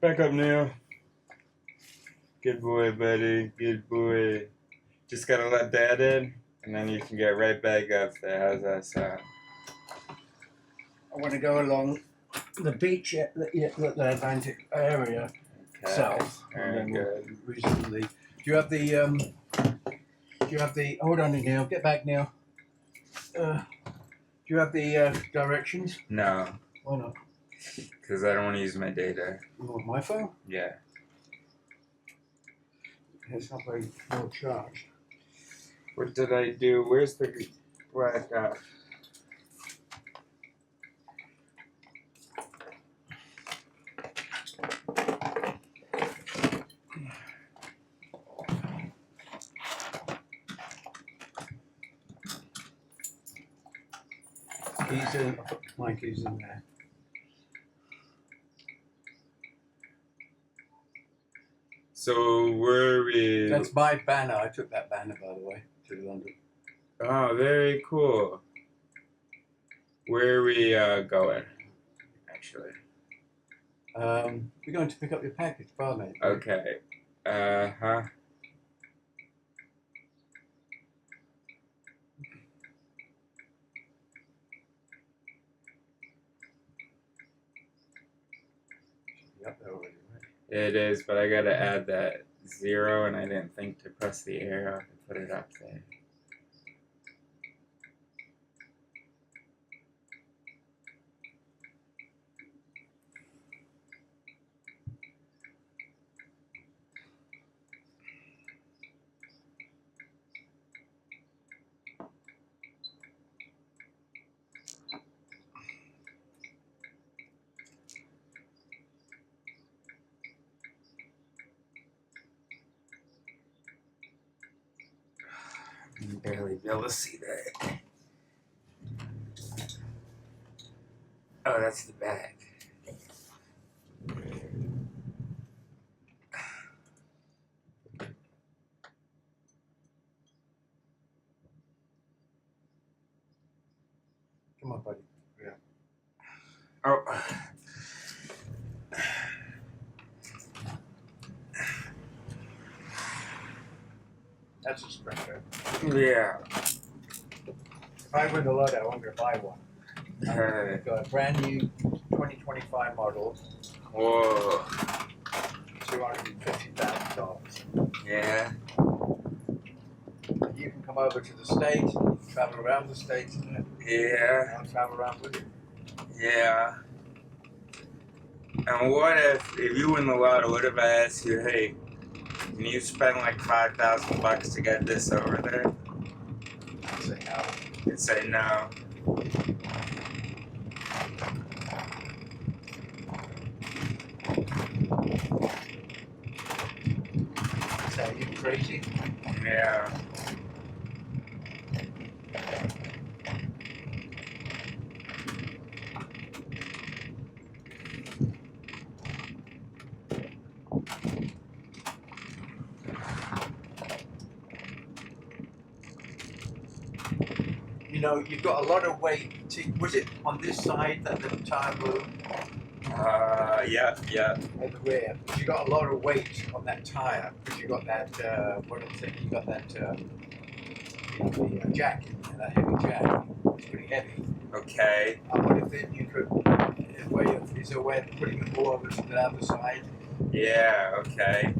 Back up now. Good boy, buddy. Good boy. Just gotta let that in, and then you can get right back up there. How's that sound? I want to go along the beach, the Atlantic area, south. Very good. Reasonably. Do you have the? Hold on now. Get back now. Do you have the directions? No. Why not? Because I don't want to use my data. You want my phone? Yeah. It's not very well charged. What did I do? Where's the black dot? Keys in. I put my keys in there. So where are we? That's my banner. I took that banner, by the way, to London. Oh, very cool. Where are we going? Actually. We're going to pick up your package, Barbate. Okay. Huh. Yep, there already, right? It is, but I gotta add that 0, and I didn't think to press the arrow to put it up there. You can barely be able to see that. Oh, that's the back. Come on, buddy. Yeah. Oh. That's a Sprinter. Yeah. If I win the lotto, I'm going to buy one. Okay. I've got a brand new 2025 model, Whoa. $250,000. Yeah. You can come over to the States, travel around the States, and Yeah. I'll travel around with you. Yeah. And what if you win the lotto, what if I ask you, hey, can you spend like $5,000 to get this over there? I'd say no. You'd say no. Is that you crazy? Yeah. You know, you've got a lot of weight. Was it on this side that the tire blew? Yeah. At the rear. You got a lot of weight on that tire because you got that. What I'm saying, you got that. The jack, that heavy jack. It's pretty heavy. Okay. What if you could? Is there a way of putting it more over to the other side? Yeah, okay.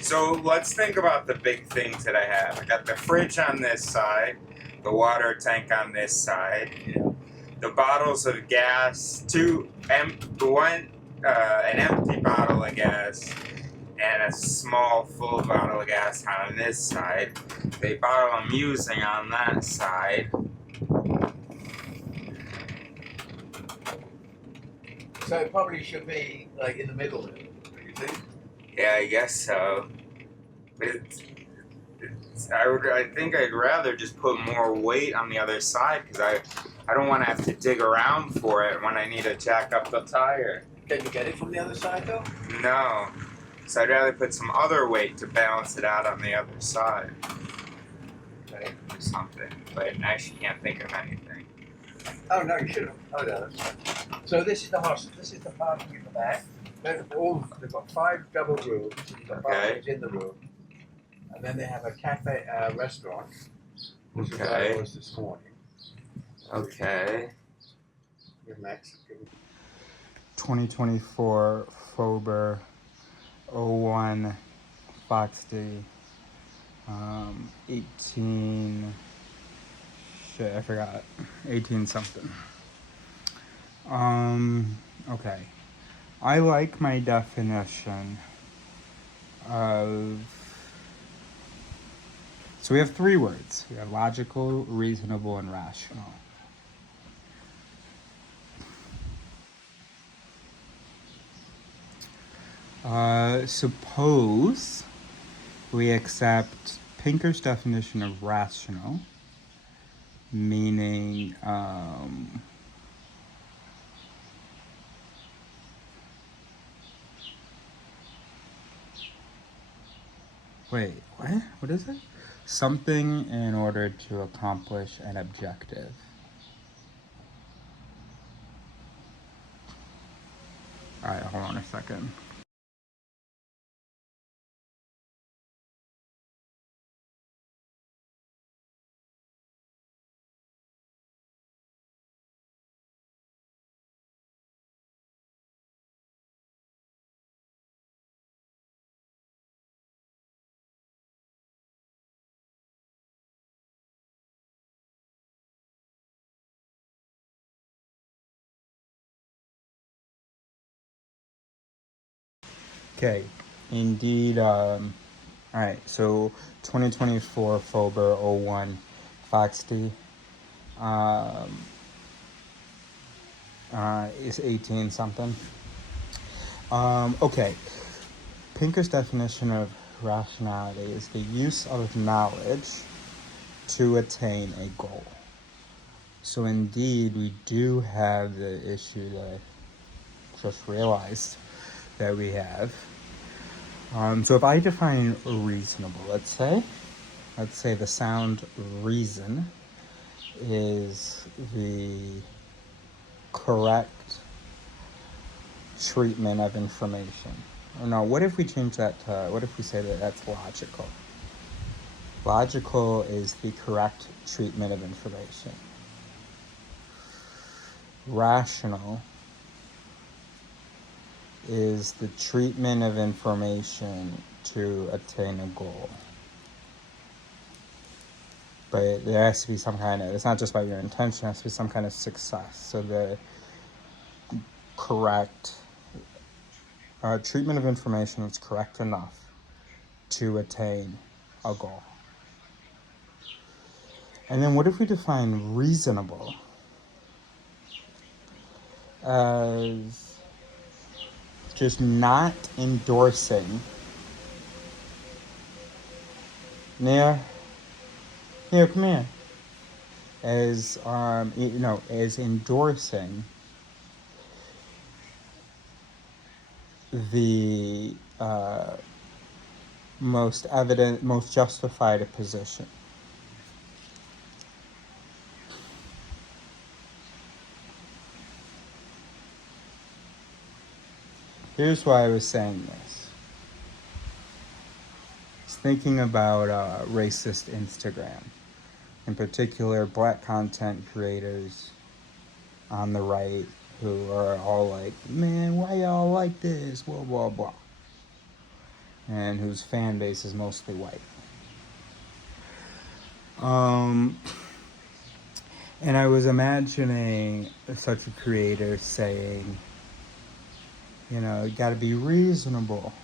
So let's think about the big things that I have. I got the fridge on this side, the water tank on this side, Yeah. the bottles of gas, an empty bottle of gas, and a small full bottle of gas on this side. The bottle I'm using on that side. So it probably should be like in the middle, do you think? Yeah, I guess so. But I think I'd rather just put more weight on the other side because I don't want to have to dig around for it when I need to jack up the tire. Can you get it from the other side though? No. So I'd rather put some other weight to balance it out on the other side. Okay. Or something. But I actually can't think of anything. Oh no, you should have. Oh no, that's fine. So this is the hospital. This is the parking in the back. They've got 5 double rooms. The parking is in the room, and then they have a cafe, restaurant, which is where I was this morning. Okay. With Mexican. 2024 Fober 01 Fox D 18 shit, I forgot. 18 something. Okay. I like my definition of, so we have 3 words. We have logical, reasonable, and rational. Suppose we accept Pinker's definition of rational, meaning wait, what? What is it? Something in order to accomplish an objective. Alright, hold on a second. Okay, indeed. Alright, so 2024 Fober 01 Fox D is 18 something. Okay, Pinker's definition of rationality is the use of knowledge to attain a goal. So indeed, we do have the issue that I just realized that we have. So if I define reasonable, let's say the sound reason is the correct treatment of information. Or no, what if we change that to, what if we say that that's logical? Logical is the correct treatment of information. Rational is the treatment of information to attain a goal. But there has to be some kind of, it's not just about your intention, there has to be some kind of success. So the correct treatment of information is correct enough to attain a goal. And then what if we define reasonable as just not endorsing Nia, come here. As as endorsing the most evident, most justified position. Here's why I was saying this. I was thinking about racist Instagram. In particular, black content creators on the right who are all like, man, why y'all like this, blah, blah, blah. And whose fan base is mostly white. And I was imagining such a creator saying, you know, you gotta be reasonable.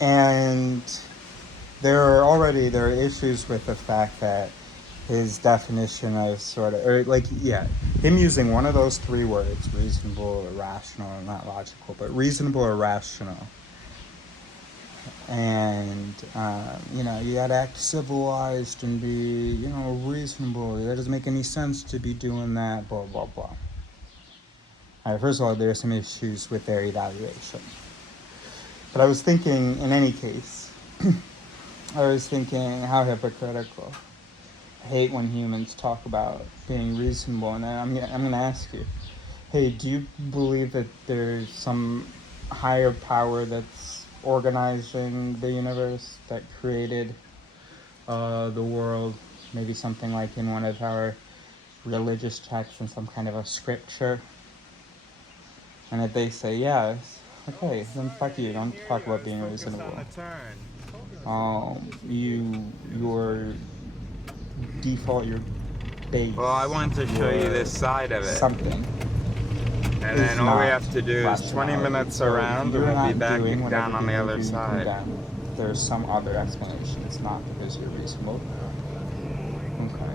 And there are issues with the fact that his definition of sort of, or like, yeah, him using one of those three words, reasonable, irrational, not logical, but reasonable, irrational. And, you know, you gotta act civilized and be, you know, reasonable. That doesn't make any sense to be doing that, blah, blah, blah. All right, first of all, there are some issues with their evaluation. But I was thinking, in any case, I was thinking how hypocritical. I hate when humans talk about being reasonable, and I'm gonna ask you, hey, do you believe that there's some higher power that's organizing the universe, that created the world, maybe something like in one of our religious texts in some kind of a scripture? And if they say yes, okay, then fuck you, don't talk about being reasonable. Your default, your base. Well, I wanted to show you this side of it. Something. And then all we have to do is 20 minutes around and we'll be back down on the other side. There's some other explanation. It's not because you're reasonable. Okay.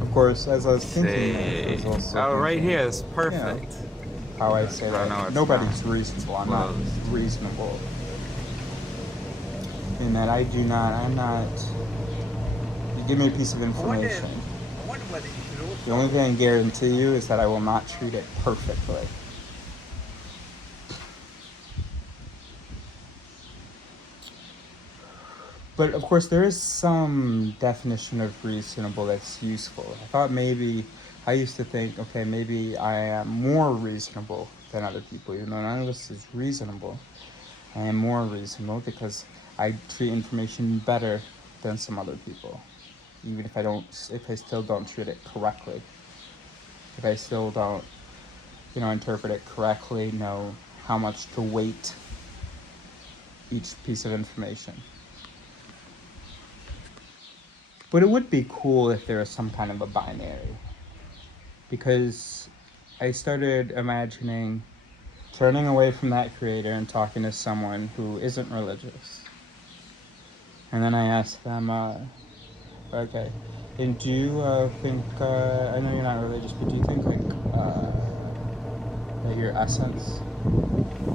Of course, as I was thinking, there's also right here is perfect. Yeah, how I say that. No, nobody's reasonable. I'm not reasonable. In that I'm not. You give me a piece of information. I wonder whether you should also... The only thing I can guarantee you is that I will not treat it perfectly. But of course, there is some definition of reasonable that's useful. I used to think, okay, maybe I am more reasonable than other people, even though none of this is reasonable. I am more reasonable because I treat information better than some other people. Even if I still don't treat it correctly. If I still don't, interpret it correctly, know how much to weight each piece of information. But it would be cool if there was some kind of a binary. Because I started imagining turning away from that creator and talking to someone who isn't religious. And then I asked them, okay, and do you think, I know you're not religious, but do you think, that your essence,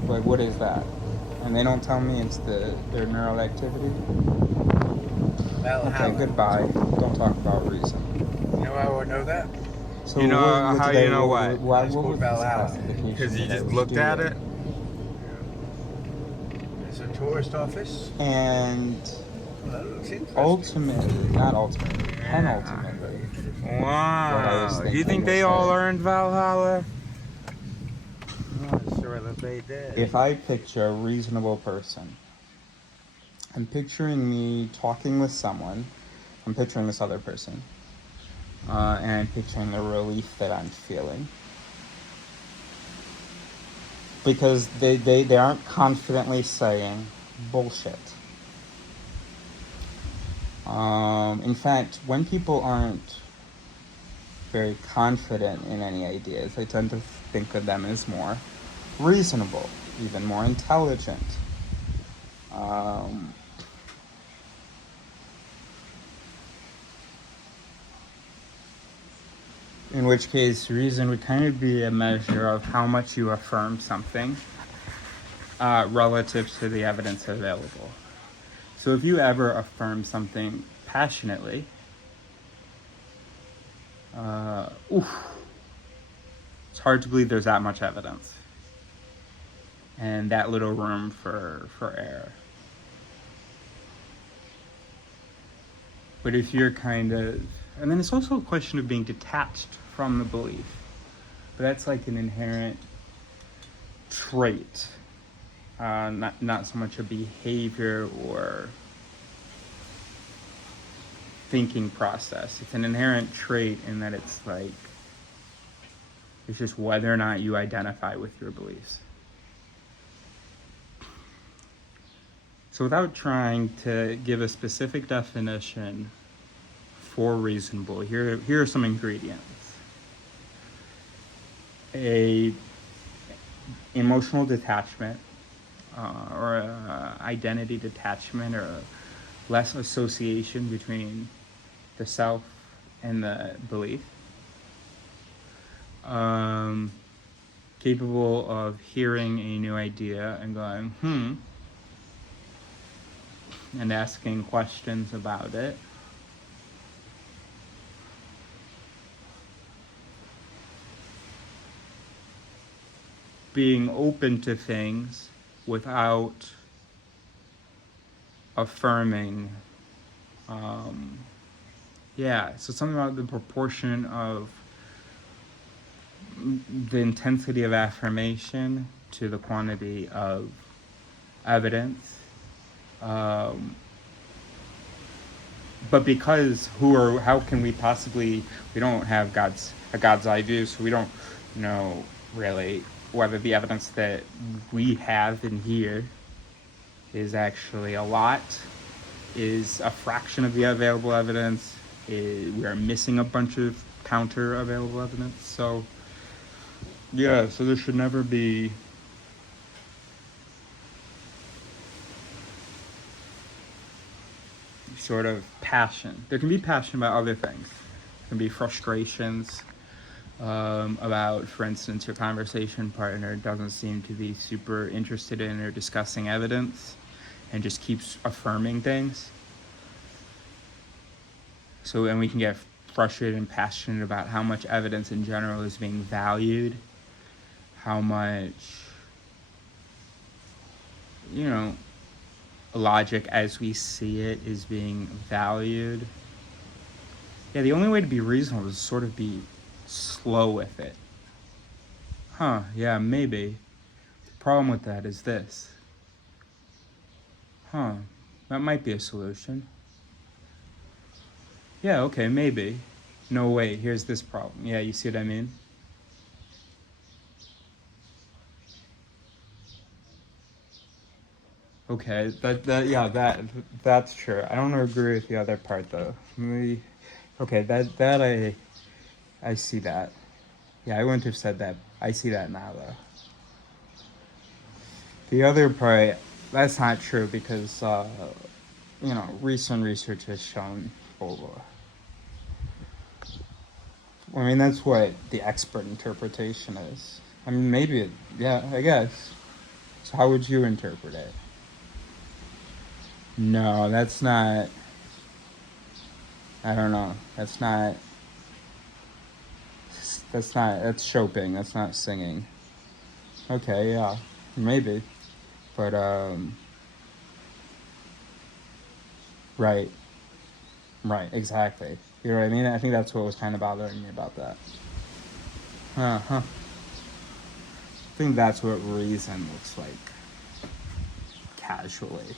what is that? And they don't tell me it's their neural activity. Okay, goodbye. Don't talk about reason. You know how I would know that? So you know how you know what? What was this classification? Because you just looked at it? It's a tourist office. And Well, that looks interesting. penultimately. Wow. Do you think they all earned Valhalla? I'm not sure that they did. If I picture a reasonable person, I'm picturing me talking with someone, I'm picturing this other person, and I'm picturing the relief that I'm feeling. Because they aren't confidently saying bullshit. In fact, when people aren't very confident in any ideas, I tend to think of them as more reasonable, even more intelligent. In which case, reason would kind of be a measure of how much you affirm something relative to the evidence available. So if you ever affirm something passionately, it's hard to believe there's that much evidence and that little room for error. But if you're and then it's also a question of being detached from the belief. But that's like an inherent trait, not so much a behavior or thinking process. It's an inherent trait in that it's just whether or not you identify with your beliefs. So without trying to give a specific definition for reasonable, here are some ingredients. A emotional detachment, or identity detachment, or less association between the self and the belief. Capable of hearing a new idea and going, and asking questions about it. Being open to things without affirming. So something about the proportion of the intensity of affirmation to the quantity of evidence. But because how can we possibly, we don't have a God's eye view, so we don't know really whether the evidence that we have in here is actually a lot, is a fraction of the available evidence, we are missing a bunch of counter available evidence. So yeah, so there should never be sort of passion. There can be passion about other things. There can be frustrations about, for instance, your conversation partner doesn't seem to be super interested in or discussing evidence and just keeps affirming things. So, and we can get frustrated and passionate about how much evidence in general is being valued, how much, logic as we see it is being valued. Yeah, the only way to be reasonable is to sort of be slow with it. Yeah, maybe. The problem with that is this. That might be a solution. Yeah, okay, maybe. No, wait, here's this problem. Yeah, you see what I mean? Okay, that's true. I don't agree with the other part though. I see that. Yeah, I wouldn't have said that. I see that now though. The other part, that's not true because recent research has shown over. I mean, that's what the expert interpretation is. I mean, maybe, I guess. So how would you interpret it? No, that's not. I don't know. That's Chopin. That's not singing. Okay, yeah, maybe. But, right, exactly. You know what I mean? I think that's what was kind of bothering me about that. I think that's what reason looks like, casually.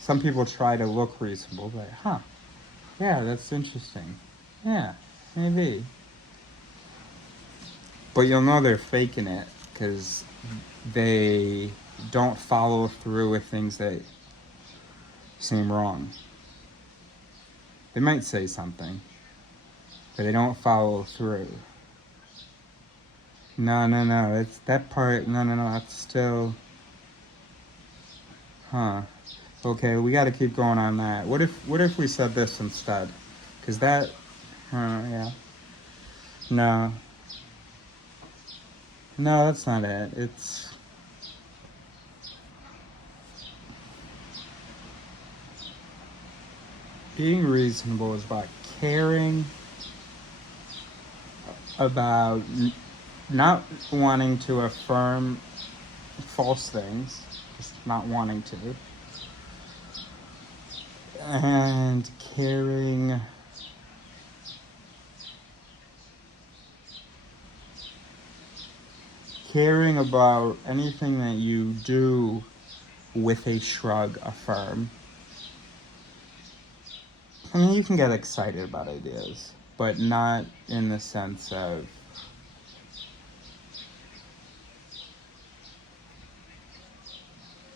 Some people try to look reasonable, but, yeah, that's interesting. Yeah, maybe. But you'll know they're faking it, because they don't follow through with things that seem wrong. They might say something, but they don't follow through. No, it's that part, no, that's still, okay, we gotta keep going on that. What if we said this instead? Because that, yeah. No, that's not it. It's, being reasonable is about caring about not wanting to affirm false things, just not wanting to, and caring about anything that you do with a shrug, affirm. I mean, you can get excited about ideas, but not in the sense of,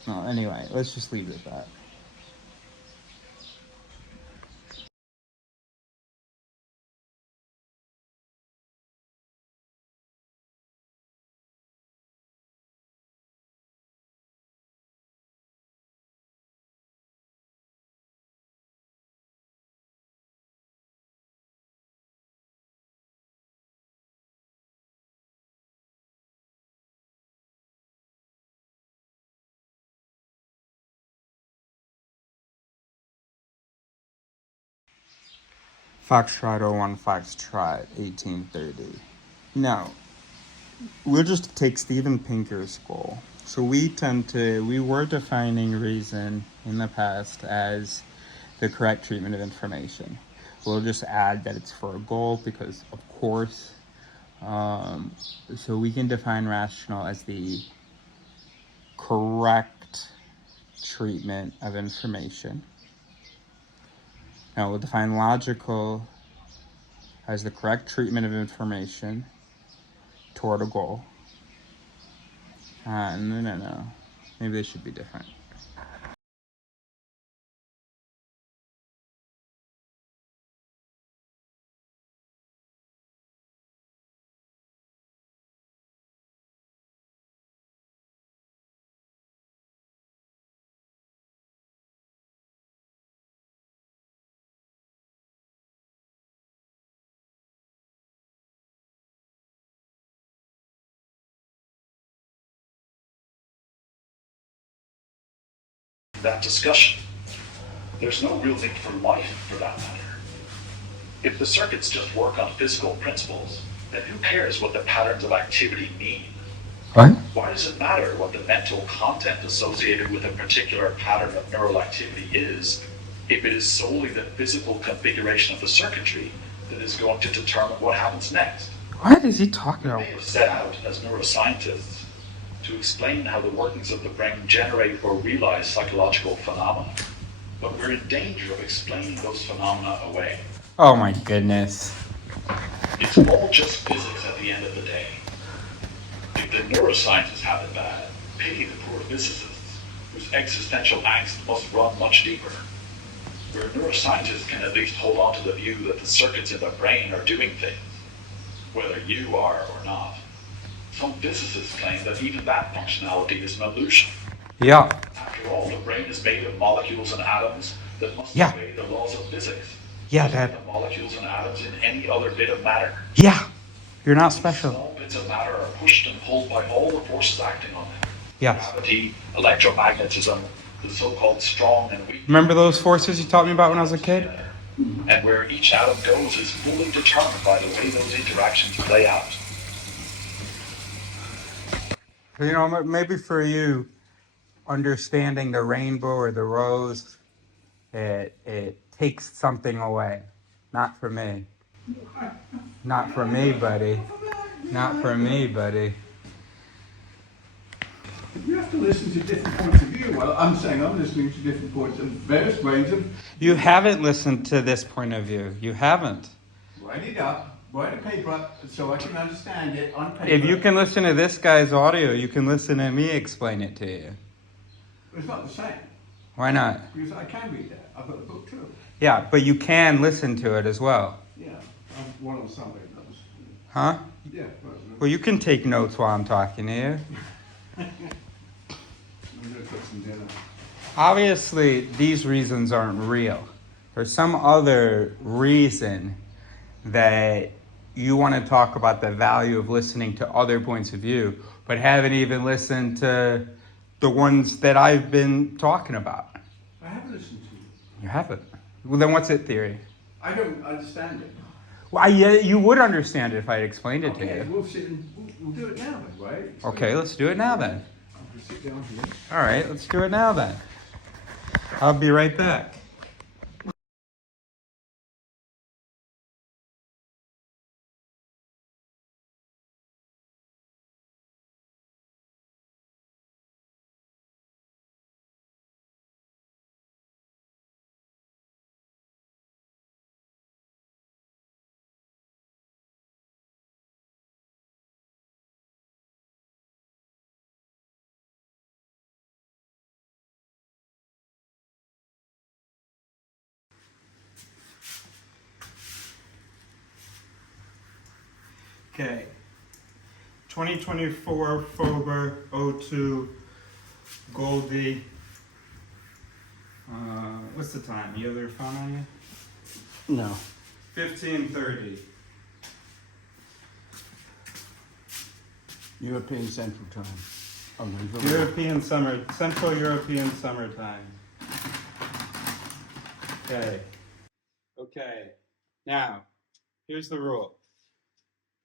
no, anyway, let's just leave it at that. Foxtrot 01 Foxtrot 1830. Now, we'll just take Steven Pinker's goal. So we were defining reason in the past as the correct treatment of information. We'll just add that it's for a goal because, of course, so we can define rational as the correct treatment of information. Now we'll define logical as the correct treatment of information toward a goal. No. Maybe they should be different. That discussion. There's no real need for life, for that matter. If the circuits just work on physical principles, then who cares what the patterns of activity mean? What? Why does it matter what the mental content associated with a particular pattern of neural activity is, if it is solely the physical configuration of the circuitry that is going to determine what happens next? What is he talking about? They have set out as neuroscientists to explain how the workings of the brain generate or realize psychological phenomena. But we're in danger of explaining those phenomena away. Oh my goodness. It's all just physics at the end of the day. If the neuroscientists have it bad, pity the poor physicists, whose existential angst must run much deeper. Where neuroscientists can at least hold on to the view that the circuits in the brain are doing things, whether you are or not. Some physicists claim that even that functionality is an illusion. Yeah. After all, the brain is made of molecules and atoms that must obey the laws of physics. Yeah, Just Dad. like the molecules and atoms in any other bit of matter. Yeah. You're not special. Small bits of matter are pushed and pulled by all the forces acting on them. Yes. Gravity, electromagnetism, the so-called strong and weak. Remember those forces you taught me about when I was a kid? And where each atom goes is fully determined by the way those interactions play out. You know, maybe for you, understanding the rainbow or the rose, it takes something away. Not for me. Not for me, buddy. Not for me, buddy. You have to listen to different points of view. Well, I'm saying I'm listening to different points of various ways of. You haven't listened to this point of view. You haven't. Write it up, write a paper up so I can understand it on paper. If you can listen to this guy's audio, you can listen to me explain it to you. It's not the same. Why not? Because I can read that. I've got the book too. Yeah, but you can listen to it as well. Yeah, I'm one of somebody knows. Huh? Yeah. Well, you can take notes while I'm talking to you. I'm gonna cook some dinner. Obviously, these reasons aren't real. There's some other reason that you want to talk about the value of listening to other points of view, but haven't even listened to the ones that I've been talking about. I haven't listened to you. You haven't. Well, then what's it theory? I don't understand it. Well, you would understand it if I had explained it to Okay, you. we'll sit and we'll do it now then, right? Okay, let's do it now then. I'm gonna sit down here. All right, let's do it now then. I'll be right back. Okay. 2024 Fober 02 Goldie. What's the time? You have your phone on you? No. 15:30. European Central Time. Oh, no, Central European summertime. Okay. Now, here's the rule.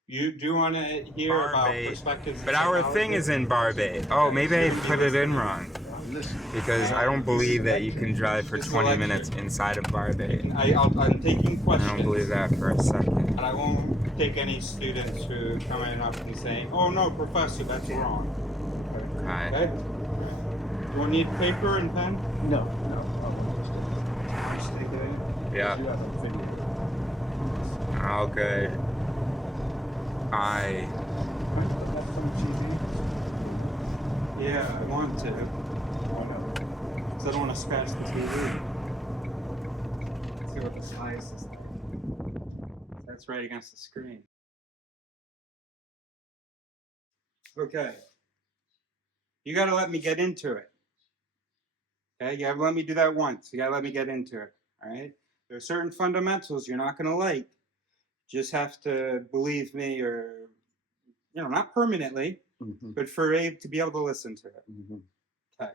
You do want to hear about Barbate. perspectives. But our thing is in Barbate. Oh, maybe I put it in wrong. Because I don't believe that you can drive for 20 minutes inside of Barbate. I'm taking questions. I don't believe that for a second. And I won't take any students who come in up and saying, "Oh no, professor, that's wrong." Okay. Okay? Do you need paper and pen? No, no. Stay there. Yeah. You have a video. Oh, good. I. That's some TV. Yeah, I want to. Because I don't want to scratch the TV. Let's see what the size is like. That's right against the screen. Okay. You gotta let me get into it. Okay, you gotta let me do that once. You gotta let me get into it. Alright? There are certain fundamentals you're not gonna like. Just have to believe me, or not permanently, but for Abe to be able to listen to it. Okay.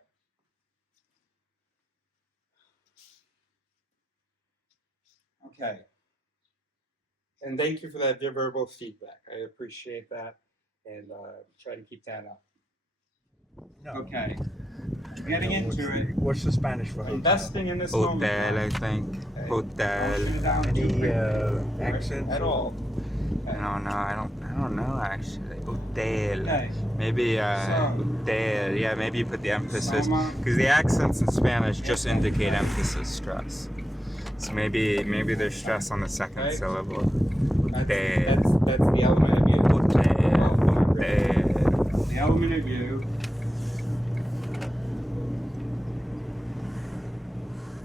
Okay. And thank you for that verbal feedback. I appreciate that, and try to keep that up. No. Okay. Getting into it. What's the Spanish for hotel? Investing in this Hotel, moment. I think. Hotel. Any accents at all? I don't know actually. Hotel. Okay. Maybe hotel. Yeah, maybe you put the emphasis, because the accents in Spanish just indicate emphasis, stress. So maybe there's stress on the second syllable. Hotel. That's the element of you. Hotel. The element of you.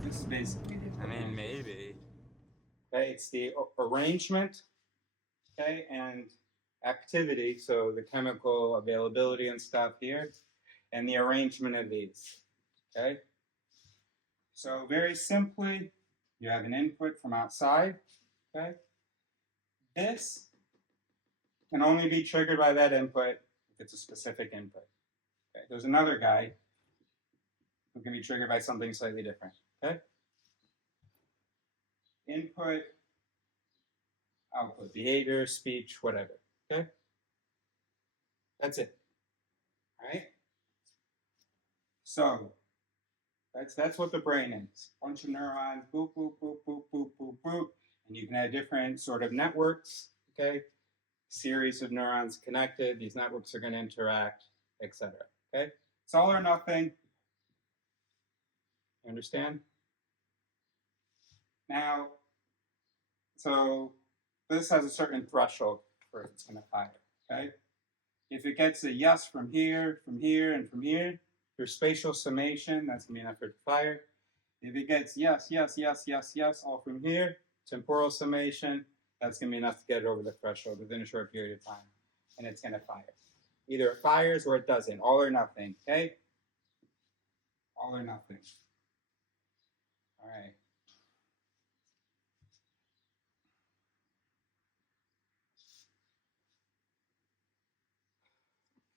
This is basically it. I mean, maybe. Okay, it's the arrangement, okay, and activity, so the chemical availability and stuff here, and the arrangement of these, okay? So very simply, you have an input from outside, okay? This can only be triggered by that input if it's a specific input. Okay, there's another guy who can be triggered by something slightly different, okay? Input, output, behavior, speech, whatever, okay? That's it, all right? So, that's what the brain is. Bunch of neurons, boop, boop, boop, boop, boop, boop, boop. And you can have different sort of networks, okay? Series of neurons connected. These networks are going to interact, etc. Okay? It's all or nothing. You understand? Now, so this has a certain threshold for it's going to fire, okay? If it gets a yes from here, and from here, your spatial summation, that's going to be enough for it to fire. If it gets yes, all from here, temporal summation, that's going to be enough to get it over the threshold within a short period of time. And it's going to fire. Either it fires or it doesn't. All or nothing, okay? All or nothing. All right.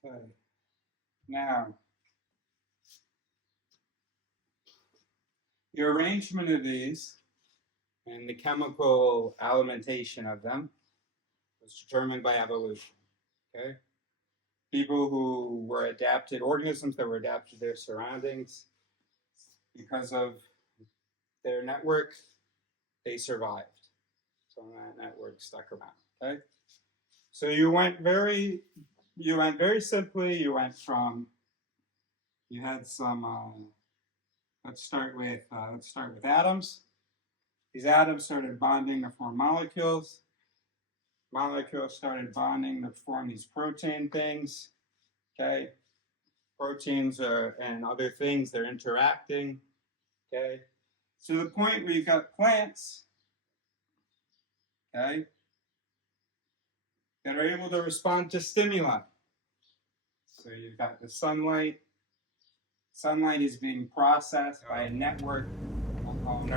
Okay. Now, the arrangement of these and the chemical alimentation of them was determined by evolution, okay? People who were adapted, organisms that were adapted to their surroundings, because of their network, they survived. So that network stuck around, okay? So you went very simply, you had some, let's start with atoms. These atoms started bonding to form molecules. Molecules started bonding to form these protein things, okay? Proteins and other things, they're interacting, okay? To the point where you've got plants, okay, that are able to respond to stimuli. So you've got the sunlight. Sunlight is being processed by a network.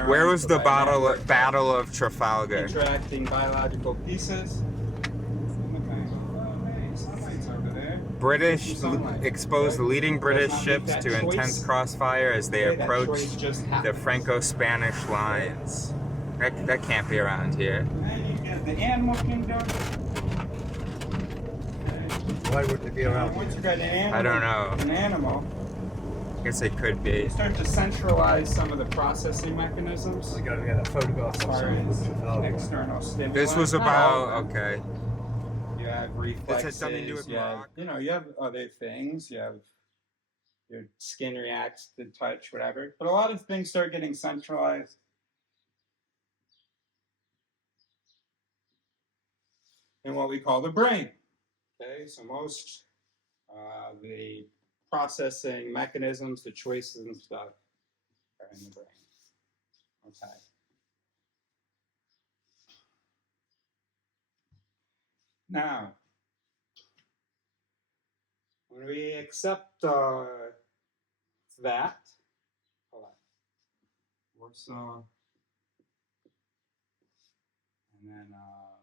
Where was the Battle of Trafalgar? Interacting biological pieces. Sunlight's over there. British exposed leading British ships to intense crossfire as they approached the Franco-Spanish lines. That can't be around here. And you get the animal kingdom. Why wouldn't it be around Once here? you got an animal, I don't know. An animal, I guess it could be. you start to centralize some of the processing mechanisms. You got to get a photograph As of far something as which is another one. external stimuli. This was Not all about of them. okay. You have reflexes. had something to do with you have, rock? you have other things. You have your skin reacts to touch, whatever. But a lot of things start getting centralized. In what we call the brain. Okay, so most the processing mechanisms, the choices and stuff are in the brain. Okay. Now, when we accept that, hold on, Warsaw, and then all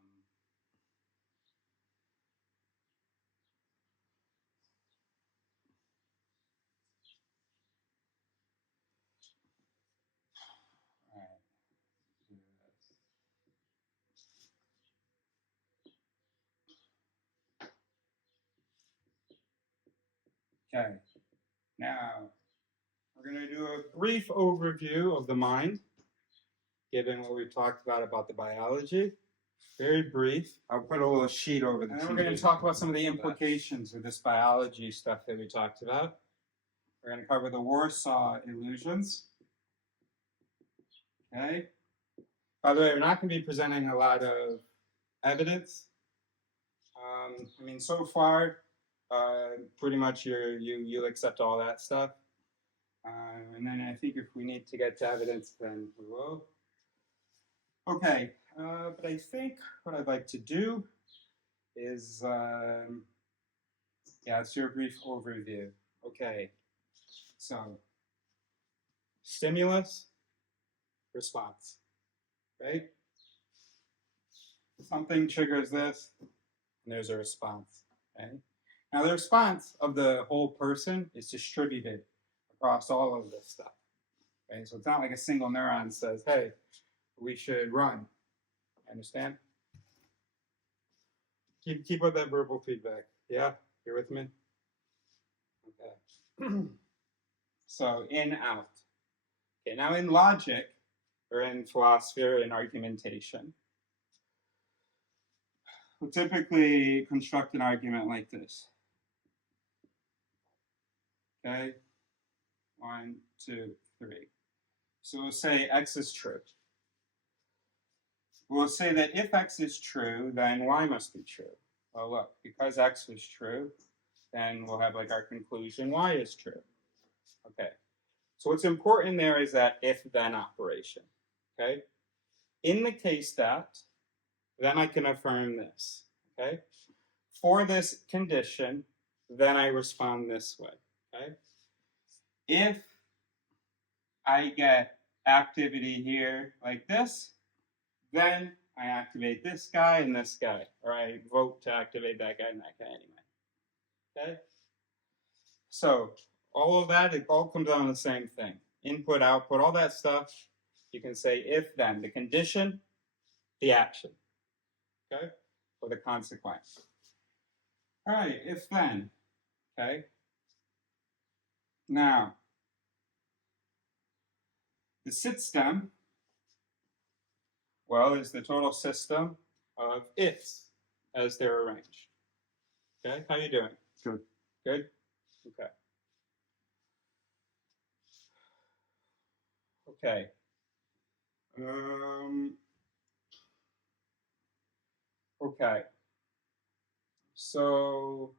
right, do this. Okay, now we're going to do a brief overview of the mind, given what we've talked about the biology. Very brief. I'll put a little sheet over the. And then we're going to talk about some of the implications of this biology stuff that we talked about. We're going to cover the Warsaw illusions. Okay. By the way, we're not going to be presenting a lot of evidence. I mean, so far, pretty much you'll accept all that stuff. And then I think if we need to get to evidence, then we will. Okay, but I think what I'd like to do is, let's do a brief overview. Okay, so stimulus, response, right? Something triggers this, and there's a response, okay? Now the response of the whole person is distributed across all of this stuff, okay? So it's not like a single neuron says, hey, we should run, understand? Keep with that verbal feedback, yeah? You're with me? Okay. So in, out. Okay, now in logic, or in philosophy, or in argumentation, we'll typically construct an argument like this. Okay? 1, 2, 3. So we'll say x is true. We'll say that if x is true, then y must be true. Well, look, because x is true, then we'll have like our conclusion y is true. Okay. So what's important there is that if-then operation. Okay? In the case that, then I can affirm this. Okay? For this condition, then I respond this way. Okay? If I get activity here like this, then I activate this guy and this guy, or I vote to activate that guy and that guy anyway. Okay? So all of that, it all comes down to the same thing. Input, output, all that stuff, you can say if then. The condition, the action. Okay? Or the consequence. All right, if then. Okay? Now, the system, well, is the total system of ifs as they're arranged. Okay, how you doing? Good. Good? Okay. Okay. Okay. So,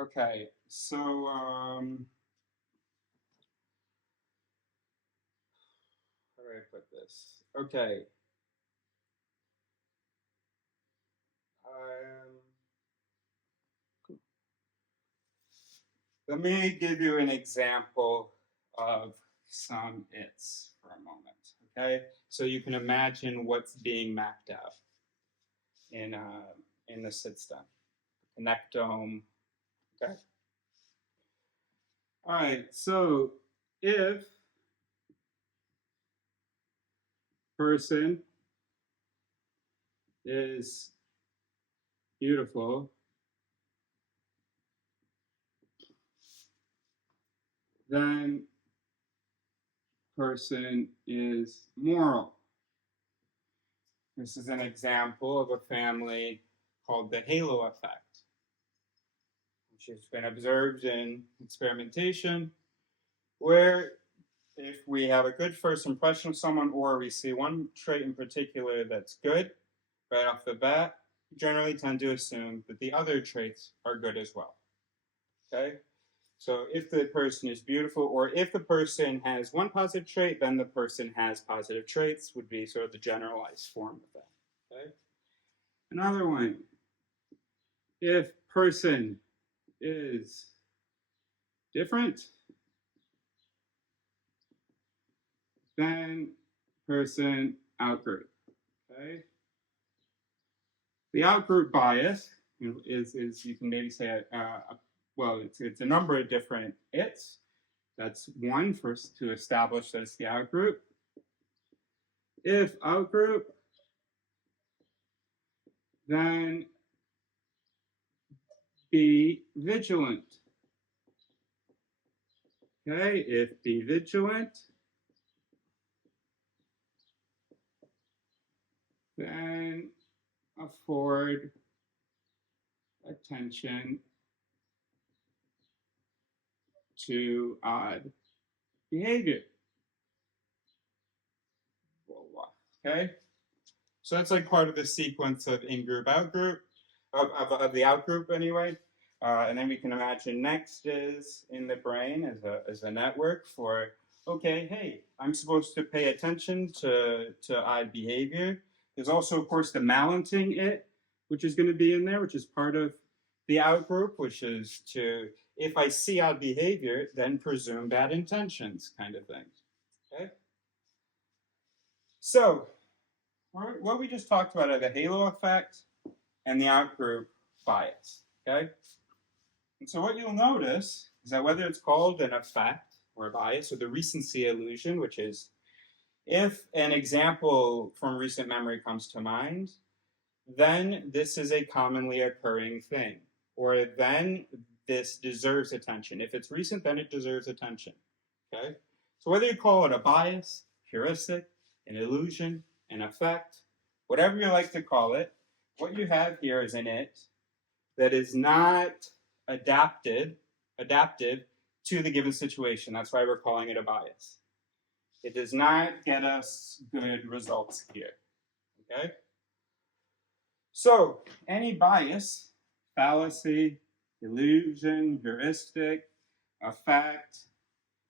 okay. So, how do I put this? Okay. Let me give you an example of some its for a moment, okay? So you can imagine what's being mapped out in the system, connectome, okay? All right, so if person is beautiful, then person is moral. This is an example of a family called the halo effect, which has been observed in experimentation, where if we have a good first impression of someone, or we see one trait in particular that's good right off the bat, we generally tend to assume that the other traits are good as well. Okay? So if the person is beautiful, or if the person has one positive trait, then the person has positive traits, would be sort of the generalized form of that. Okay? Another one, if person is different, then person outgroup. Okay? The outgroup bias is you can maybe say well, it's a number of different its. That's one first to establish that it's the outgroup. If outgroup, then be vigilant. Okay, if be vigilant, then afford attention to odd behavior. Okay, so that's like part of the sequence of in-group, out-group, of the out-group anyway. And then we can imagine next is in the brain as a network for, okay, hey, I'm supposed to pay attention to odd behavior. There's also, of course, the malenting it, which is going to be in there, which is part of the outgroup, which is to, if I see odd behavior, then presume bad intentions kind of thing. Okay? So, what we just talked about are the halo effect and the outgroup bias. Okay? And so what you'll notice is that whether it's called an effect or a bias or the recency illusion, which is if an example from recent memory comes to mind, then this is a commonly occurring thing. Or then this deserves attention. If it's recent, then it deserves attention. Okay? So whether you call it a bias, heuristic, an illusion, an effect, whatever you like to call it, what you have here is an it that is not adaptive to the given situation. That's why we're calling it a bias. It does not get us good results here. Okay? So, any bias, fallacy, illusion, heuristic, effect,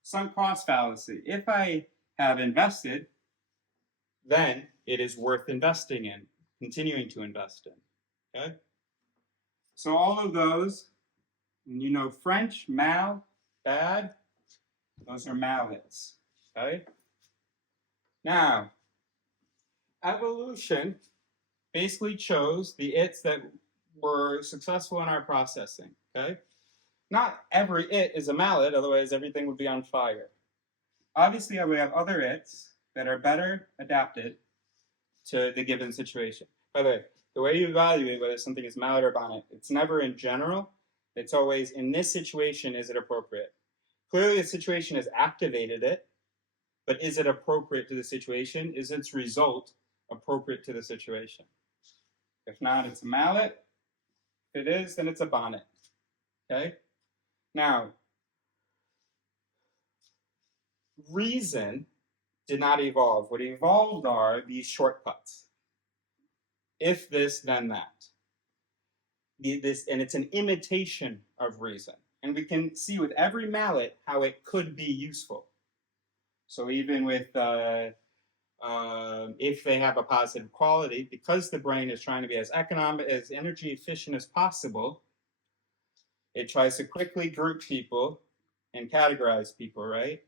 sunk cost fallacy, if I have invested, then it is worth investing in, continuing to invest in. Okay? So all of those, and you know French, mal, bad, those are mallets. Okay? Now, evolution basically chose the its that were successful in our processing. Okay? Not every it is a mallet, otherwise everything would be on fire. Obviously, we have other its that are better adapted to the given situation. By the way, the way you evaluate whether something is mallet or bonnet, it's never in general. It's always, in this situation, is it appropriate? Clearly, the situation has activated it, but is it appropriate to the situation? Is its result appropriate to the situation? If not, it's a mallet. If it is, then it's a bonnet. Okay? Now, reason did not evolve. What evolved are these shortcuts. If this, then that. And it's an imitation of reason. And we can see with every mallet how it could be useful. So even with, if they have a positive quality, because the brain is trying to be as economic, as energy efficient as possible, it tries to quickly group people and categorize people, right?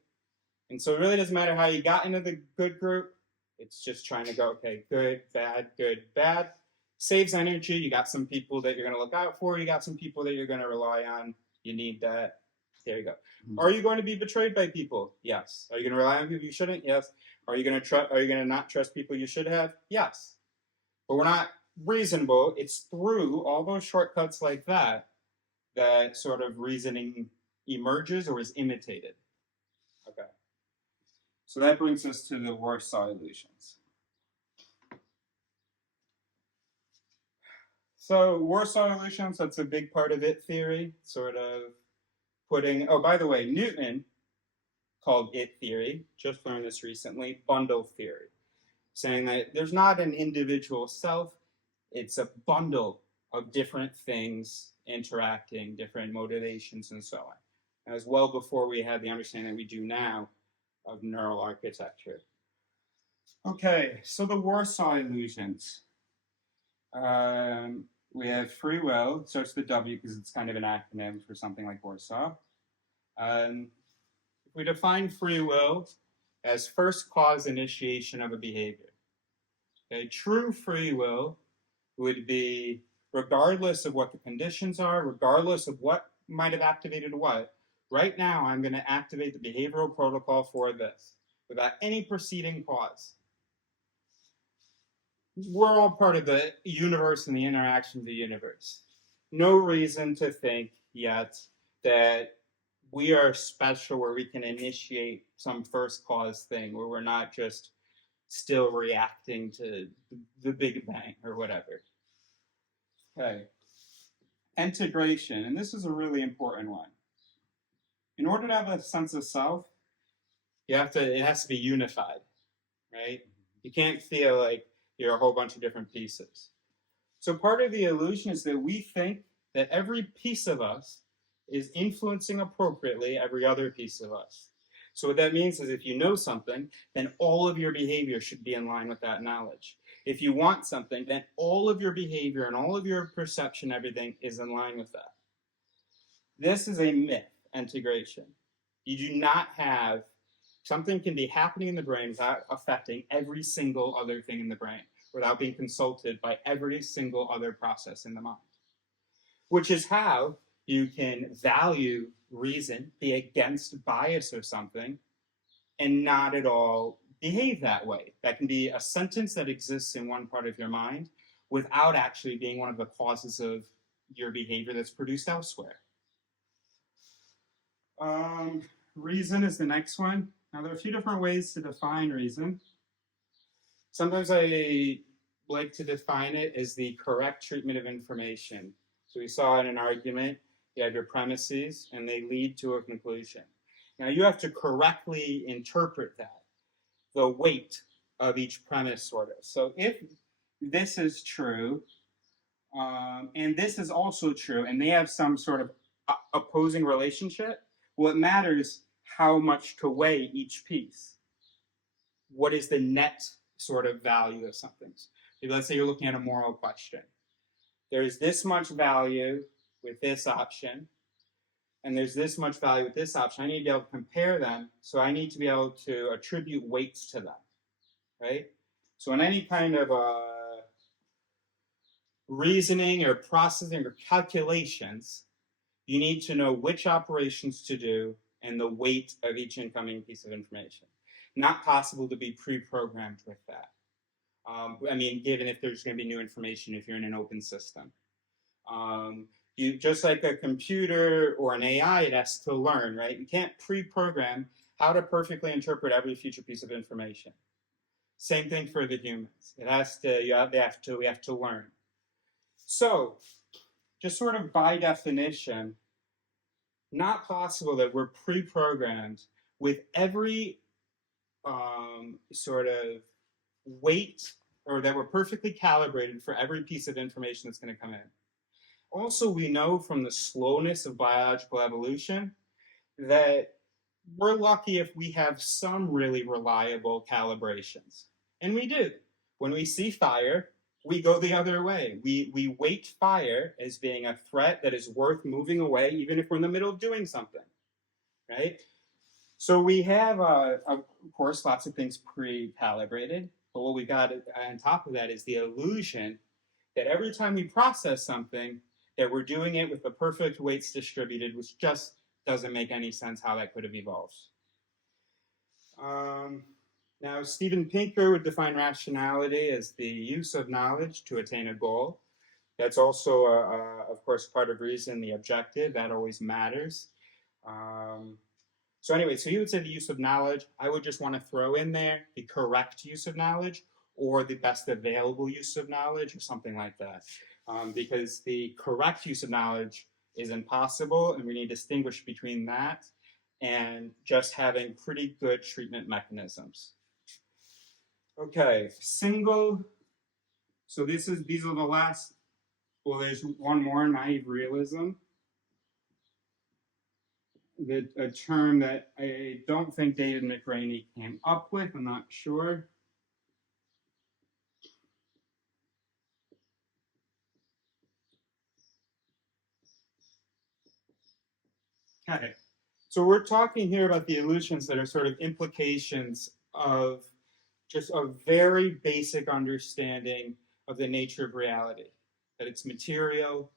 And so it really doesn't matter how you got into the good group. It's just trying to go, okay, good, bad. Saves energy. You got some people that you're going to look out for. You got some people that you're going to rely on. You need that. There you go. Are you going to be betrayed by people? Yes. Are you going to rely on people you shouldn't? Yes. Are you going to not trust people you should have? Yes. But we're not reasonable. It's through all those shortcuts like that that sort of reasoning emerges or is imitated. Okay. So that brings us to the Warsaw illusions. So Warsaw illusions, that's a big part of it theory, sort of putting, oh, by the way, Newton called it theory, just learned this recently, bundle theory, saying that there's not an individual self, it's a bundle of different things interacting, different motivations, and so on. That was well before we had the understanding that we do now of neural architecture. Okay, so the Warsaw illusions. We have free will, so it's the W because it's kind of an acronym for something like Warsaw. If we define free will as first cause initiation of a behavior. Okay, true free will would be regardless of what the conditions are, regardless of what might have activated what, right now I'm going to activate the behavioral protocol for this without any preceding cause. We're all part of the universe and the interaction of the universe. No reason to think yet that we are special where we can initiate some first cause thing where we're not just still reacting to the Big Bang or whatever. Okay. Integration, and this is a really important one. In order to have a sense of self, it has to be unified, right? You can't feel like you're a whole bunch of different pieces. So part of the illusion is that we think that every piece of us is influencing appropriately every other piece of us. So what that means is if you know something, then all of your behavior should be in line with that knowledge. If you want something, then all of your behavior and all of your perception, everything is in line with that. This is a myth, integration. You do not have, something can be happening in the brain without affecting every single other thing in the brain, without being consulted by every single other process in the mind. Which is how you can value reason, be against bias or something, and not at all behave that way. That can be a sentence that exists in one part of your mind without actually being one of the causes of your behavior that's produced elsewhere. Reason is the next one. Now, there are a few different ways to define reason. Sometimes I like to define it as the correct treatment of information. So we saw in an argument, you have your premises, and they lead to a conclusion. Now, you have to correctly interpret that, the weight of each premise, sort of. So if this is true, and this is also true, and they have some sort of opposing relationship, well, it matters how much to weigh each piece. What is the net sort of value of something? Let's say you're looking at a moral question. There's this much value with this option, and there's this much value with this option. I need to be able to compare them, so I need to be able to attribute weights to them, right? So in any kind of reasoning or processing or calculations, you need to know which operations to do and the weight of each incoming piece of information. Not possible to be pre-programmed with that. Given if there's going to be new information, if you're in an open system. You just like a computer or an AI, it has to learn, right? You can't pre-program how to perfectly interpret every future piece of information. Same thing for the humans. We have to learn. So, just sort of by definition, not possible that we're pre-programmed with every sort of weight, or that we're perfectly calibrated for every piece of information that's going to come in. Also, we know from the slowness of biological evolution that we're lucky if we have some really reliable calibrations. And we do. When we see fire, we go the other way. We weight fire as being a threat that is worth moving away, even if we're in the middle of doing something, right? So we have, of course, lots of things pre-calibrated, but what we got on top of that is the illusion that every time we process something, that we're doing it with the perfect weights distributed, which just doesn't make any sense how that could have evolved. Now, Steven Pinker would define rationality as the use of knowledge to attain a goal. That's also, of course, part of reason, the objective. That always matters. So anyway, so he would say the use of knowledge. I would just want to throw in there the correct use of knowledge or the best available use of knowledge or something like that. Because the correct use of knowledge is impossible, and we need to distinguish between that and just having pretty good treatment mechanisms. Okay, single. So these are the last. Well, there's one more, naive realism. A term that I don't think David McRaney came up with. I'm not sure. Okay, so we're talking here about the illusions that are sort of implications of just a very basic understanding of the nature of reality, that it's material,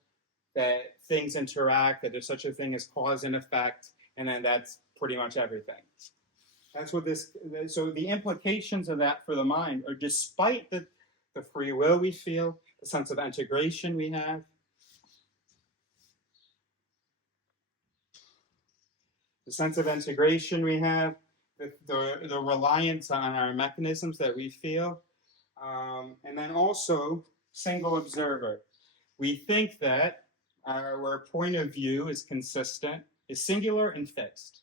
that things interact, that there's such a thing as cause and effect, and then that's pretty much everything. That's what this, so the implications of that for the mind are, despite the free will we feel, the sense of integration we have, the reliance on our mechanisms that we feel, and then also single observer. We think that our point of view is consistent, is singular and fixed.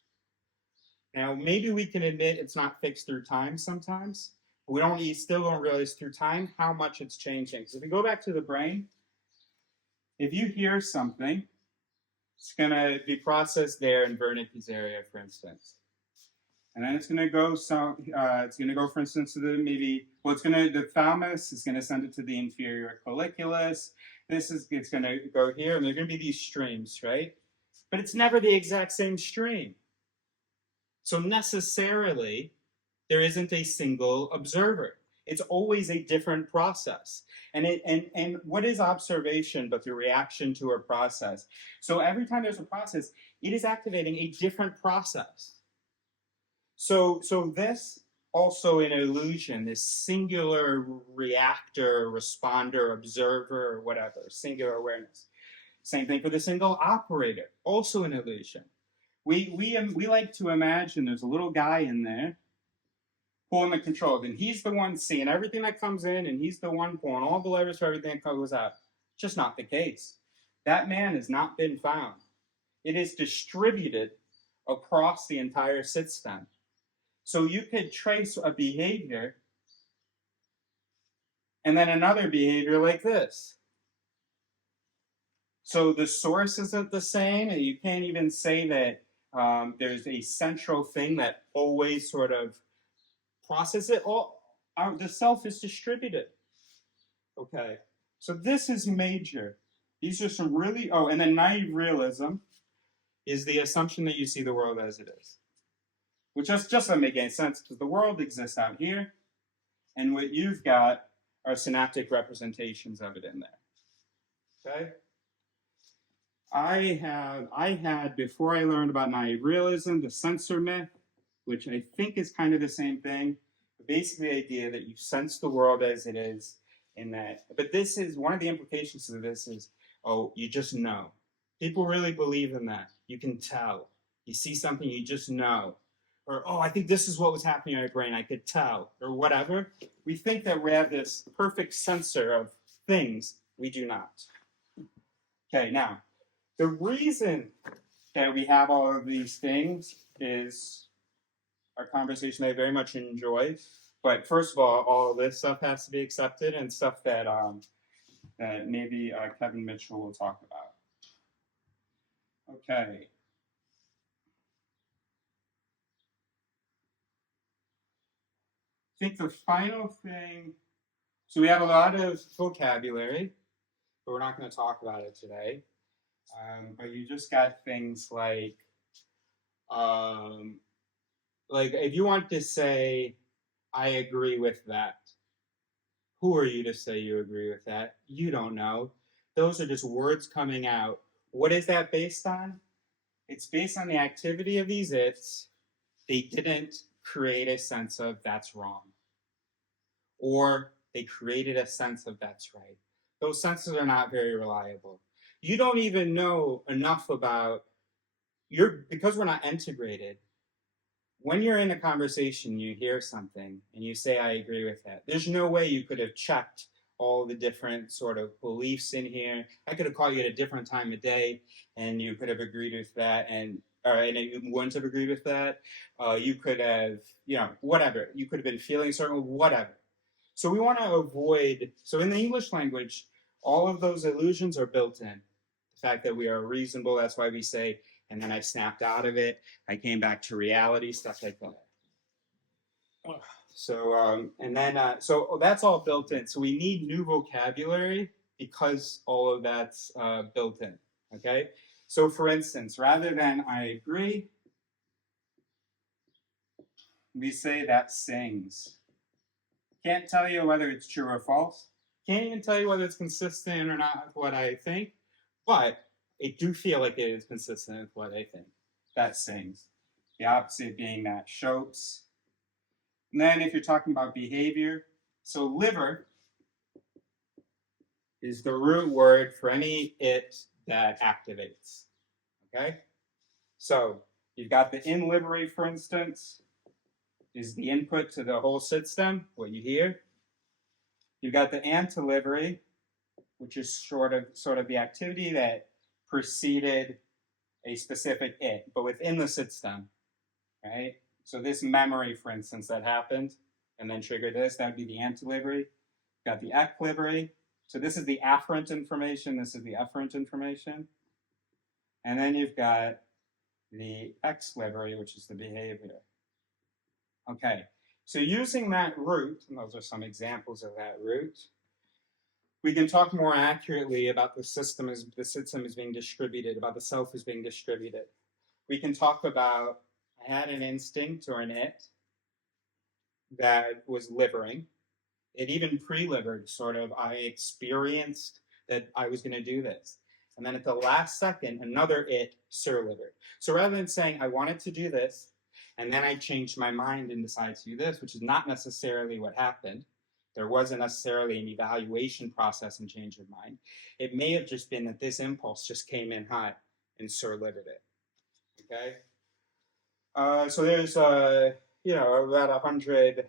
Now, maybe we can admit it's not fixed through time sometimes. We still don't realize through time how much it's changing. So if we go back to the brain, if you hear something, it's going to be processed there in Wernicke's area, for instance. And then it's going to go, for instance, to the thalamus is going to send it to the inferior colliculus. It's going to go here, and there are going to be these streams, right? But it's never the exact same stream. So necessarily, there isn't a single observer. It's always a different process. And what is observation but the reaction to a process? So every time there's a process, it is activating a different process. So this also an illusion, this singular reactor, responder, observer, or whatever, singular awareness. Same thing for the single operator, also an illusion. We like to imagine there's a little guy in there pulling the controls, and he's the one seeing everything that comes in, and he's the one pulling all the levers for everything that goes out. Just not the case. That man has not been found. It is distributed across the entire system. So you could trace a behavior and then another behavior like this. So the source isn't the same, and you can't even say that there's a central thing that always sort of processes it. The self is distributed. Okay, so this is major. These are some really, and then naive realism is the assumption that you see the world as it is. Which just doesn't make any sense, because the world exists out here, and what you've got are synaptic representations of it in there. Okay? I had, before I learned about naive realism, the sensor myth, which I think is kind of the same thing. Basically, the idea that you sense the world as it is, but this is, one of the implications of this is, you just know. People really believe in that. You can tell. You see something, you just know. Or, I think this is what was happening in our brain, I could tell, or whatever. We think that we have this perfect sensor of things. We do not. Okay, now, the reason that we have all of these things is our conversation I very much enjoy. But first of all of this stuff has to be accepted, and stuff that maybe Kevin Mitchell will talk about. Okay. I think the final thing, so we have a lot of vocabulary, but we're not going to talk about it today. But you just got things like if you want to say, I agree with that. Who are you to say you agree with that? You don't know. Those are just words coming out. What is that based on? It's based on the activity of these its. They didn't create a sense of that's wrong. Or they created a sense of that's right. Those senses are not very reliable. You don't even know enough about because we're not integrated. When you're in a conversation, you hear something and you say, I agree with that. There's no way you could have checked all the different sort of beliefs in here. I could have called you at a different time of day and you could have agreed with that, and you wouldn't have agreed with that. You could have, whatever. You could have been feeling certain, whatever. So we want to avoid, so in the English language, all of those illusions are built in. The fact that we are reasonable, that's why we say, and then I snapped out of it, I came back to reality, stuff like that. So, so that's all built in. So we need new vocabulary because all of that's built in, okay? So for instance, rather than I agree, we say that sings. Can't tell you whether it's true or false. Can't even tell you whether it's consistent or not with what I think, but I do feel like it is consistent with what I think. That sings. The opposite being that shows. And then if you're talking about behavior, so liver is the root word for any it that activates. Okay? So you've got the in livery, for instance, is the input to the whole system, what you hear. You've got the antilivery, which is sort of the activity that preceded a specific it, but within the system, right? So this memory, for instance, that happened and then triggered this, that would be the antilivery. You've got the eclivery. So this is the afferent information, this is the efferent information. And then you've got the exlivery, which is the behavior. Okay, so using that root, and those are some examples of that root, we can talk more accurately about the system as being distributed, about the self as being distributed. We can talk about, I had an instinct or an it that was livering. It even pre-livered, sort of, I experienced that I was going to do this. And then at the last second, another it sur-livered. So rather than saying, I wanted to do this, and then I changed my mind and decided to do this, which is not necessarily what happened. There wasn't necessarily an evaluation process and change of mind. It may have just been that this impulse just came in hot and sur-livered it. Okay? So there's, about 100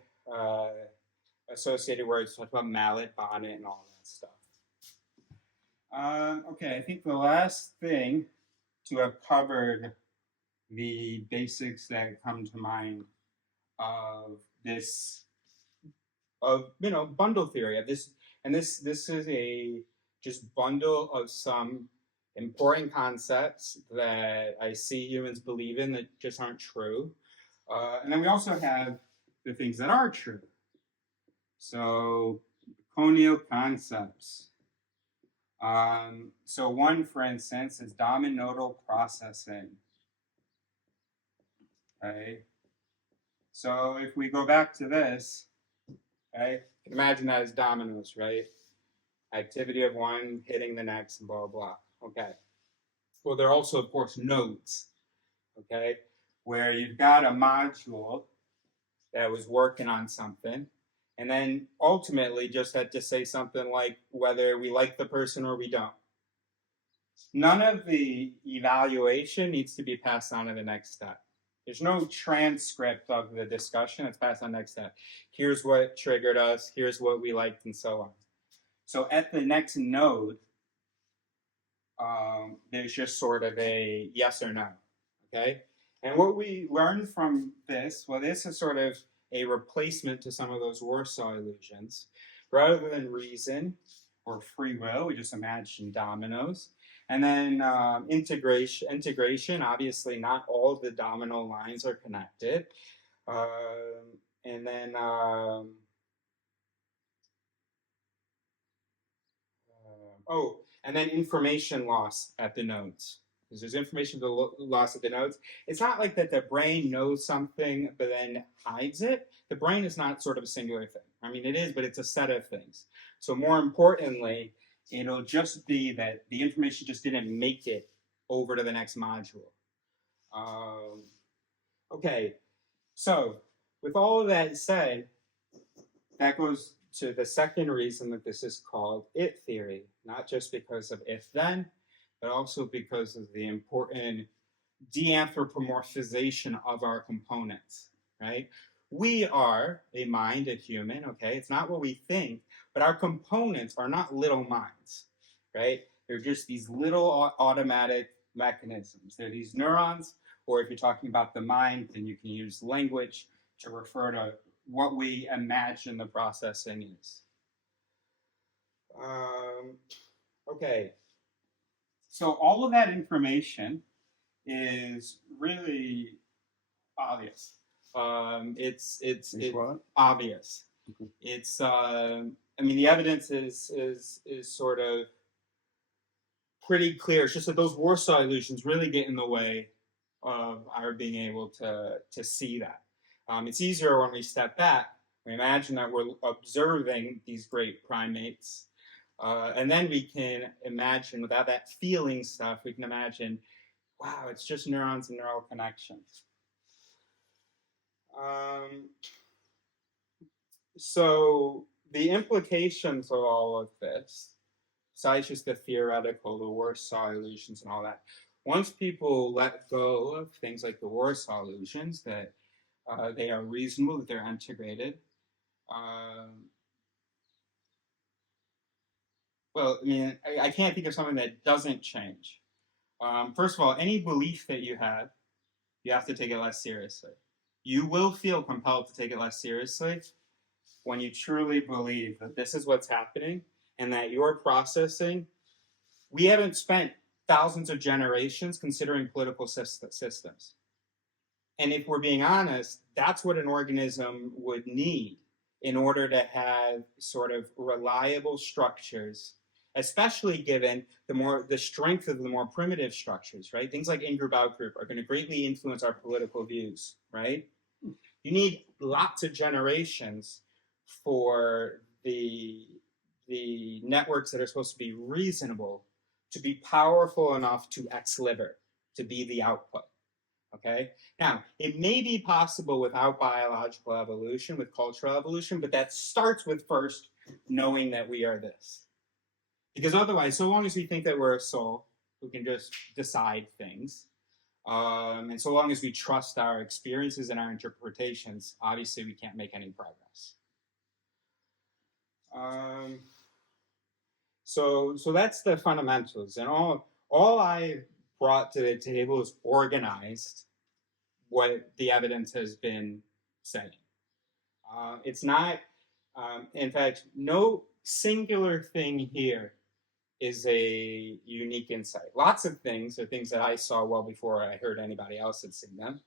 associated words talk about mallet, bonnet, and all that stuff. Okay, I think the last thing to have covered the basics that come to mind of this, bundle theory of this, and this is a just bundle of some important concepts that I see humans believe in that just aren't true, and then we also have the things that are true. So conial concepts. So one, for instance, is dominodal processing. Okay. So if we go back to this, okay, imagine that as dominoes, right? Activity of one hitting the next and blah, blah, blah. Okay. Well, there are also, of course, nodes, okay, where you've got a module that was working on something, and then ultimately just had to say something like whether we like the person or we don't. None of the evaluation needs to be passed on to the next step. There's no transcript of the discussion. It's passed on next step. Here's what triggered us. Here's what we liked, and so on. So at the next node, there's just sort of a yes or no. Okay? And what we learned from this, well, this is sort of a replacement to some of those Warsaw illusions. Rather than reason or free will, we just imagine dominoes. And then integration, obviously not all of the domino lines are connected. And then information loss at the nodes. Because there's information loss at the nodes. It's not like that the brain knows something but then hides it. The brain is not sort of a singular thing. I mean, it is, but it's a set of things. So more importantly, it'll just be that the information just didn't make it over to the next module. Okay, so with all of that said, that goes to the second reason that this is called it theory, not just because of if then, but also because of the important de-anthropomorphization of our components, right? We are a mind, a human, okay? It's not what we think, but our components are not little minds, right? They're just these little automatic mechanisms. They're these neurons, or if you're talking about the mind, then you can use language to refer to what we imagine the processing is. Okay, so all of that information is really obvious. It's obvious. It's I mean the evidence is sort of pretty clear. It's just that those Warsaw illusions really get in the way of our being able to see that. It's easier when we step back. We imagine that we're observing these great primates, and then we can imagine without that feeling stuff. We can imagine, wow, it's just neurons and neural connections. So the implications of all of this, besides just the theoretical, the Warsaw illusions and all that, once people let go of things like the Warsaw illusions, that they are reasonable, that they're integrated, well, I mean, I can't think of something that doesn't change. First of all, any belief that you have to take it less seriously. You will feel compelled to take it less seriously when you truly believe that this is what's happening and that you're processing. We haven't spent thousands of generations considering political systems. And if we're being honest, that's what an organism would need in order to have sort of reliable structures, especially given the strength of the more primitive structures, right? Things like in-group, out-group are going to greatly influence our political views, right? You need lots of generations for the networks that are supposed to be reasonable to be powerful enough to ex-liber, to be the output. Okay? Now, it may be possible without biological evolution, with cultural evolution, but that starts with first knowing that we are this. Because otherwise, so long as we think that we're a soul who can just decide things, and so long as we trust our experiences and our interpretations, obviously we can't make any progress. So that's the fundamentals, and all I brought to the table is organized what the evidence has been saying. It's not, in fact, no singular thing here is a unique insight. Lots of things are things that I saw well before I heard anybody else had seen them.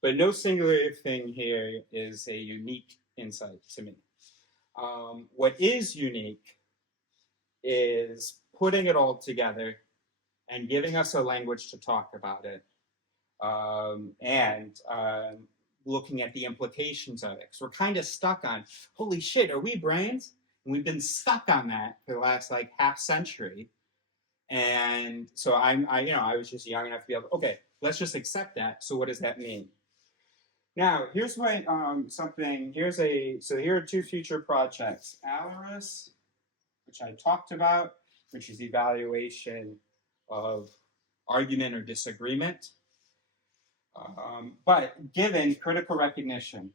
But no singular thing here is a unique insight to me. What is unique is putting it all together and giving us a language to talk about it, and looking at the implications of it. Because we're kind of stuck on, holy shit, are we brains? And we've been stuck on that for the last like half century. And so I was just young enough to be able, okay, let's just accept that. So what does that mean? Now, here's what here are two future projects. Alarus, which I talked about, which is evaluation of argument or disagreement. But given critical recognition,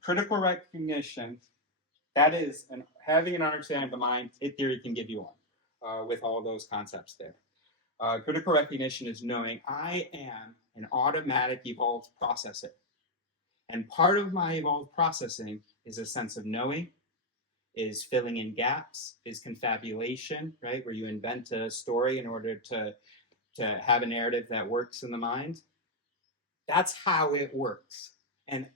that is having an understanding of the mind, it theory can give you one with all those concepts there. Critical recognition is knowing I am an automatic evolved processor. And part of my evolved processing is a sense of knowing, is filling in gaps, is confabulation, right? Where you invent a story in order to have a narrative that works in the mind. That's how it works. And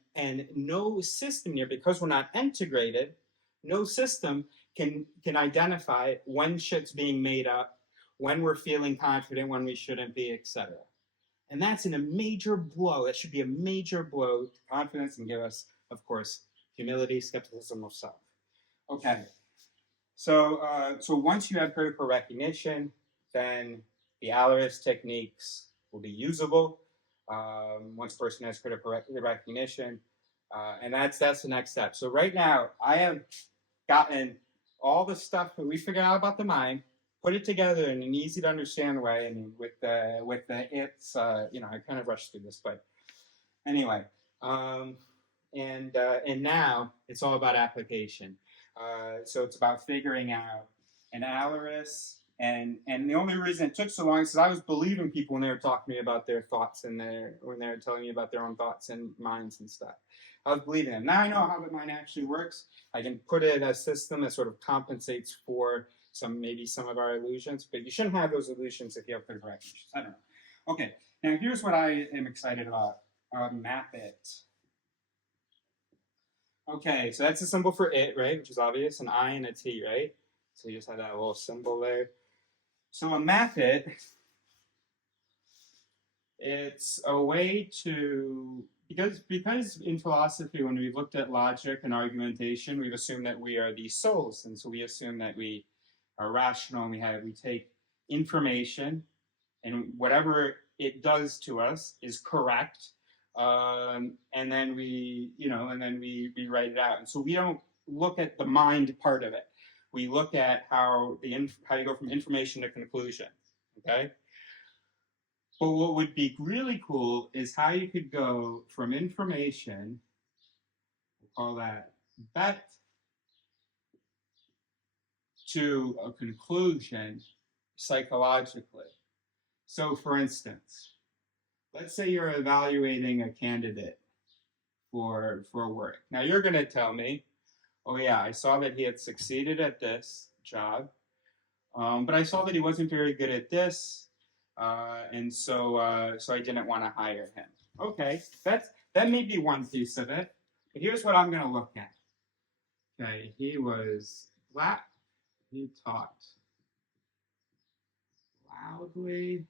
no system here, because we're not integrated, no system can identify when shit's being made up, when we're feeling confident, when we shouldn't be, etc. And that's a major blow. That should be a major blow to confidence and give us, of course, humility, skepticism of self. Okay. So once you have critical recognition, then the Alarus techniques will be usable. once a person has critical recognition. And that's the next step. So right now, I have gotten all the stuff that we figured out about the mind, put it together in an easy to understand way. I mean, with the it's I kind of rushed through this, but anyway, and now it's all about application. So it's about figuring out an algorithm. And the only reason it took so long is because I was believing people when they were talking to me about their thoughts and when they were telling me about their own thoughts and minds and stuff. I was believing them. Now I know how the mind actually works. I can put it in a system that sort of compensates for maybe some of our illusions, but you shouldn't have those illusions if you have critical recognition. I don't know. Okay, now here's what I am excited about. Map it. Okay, so that's a symbol for it, right? Which is obvious, an I and a T, right? So you just have that little symbol there. So a map it, it's a way to, because in philosophy, when we've looked at logic and argumentation, we've assumed that we are these souls. And so we assume that we are rational and we take information and whatever it does to us is correct. And then we write it out. And so we don't look at the mind part of it. We look at how you go from information to conclusion, okay? But what would be really cool is how you could go from information, we'll call that bet, to a conclusion psychologically. So for instance, let's say you're evaluating a candidate for work. Now you're going to tell me, oh yeah, I saw that he had succeeded at this job, but I saw that he wasn't very good at this, and so I didn't want to hire him. Okay, that may be one piece of it, but here's what I'm going to look at. Okay, he was black. He talked loudly.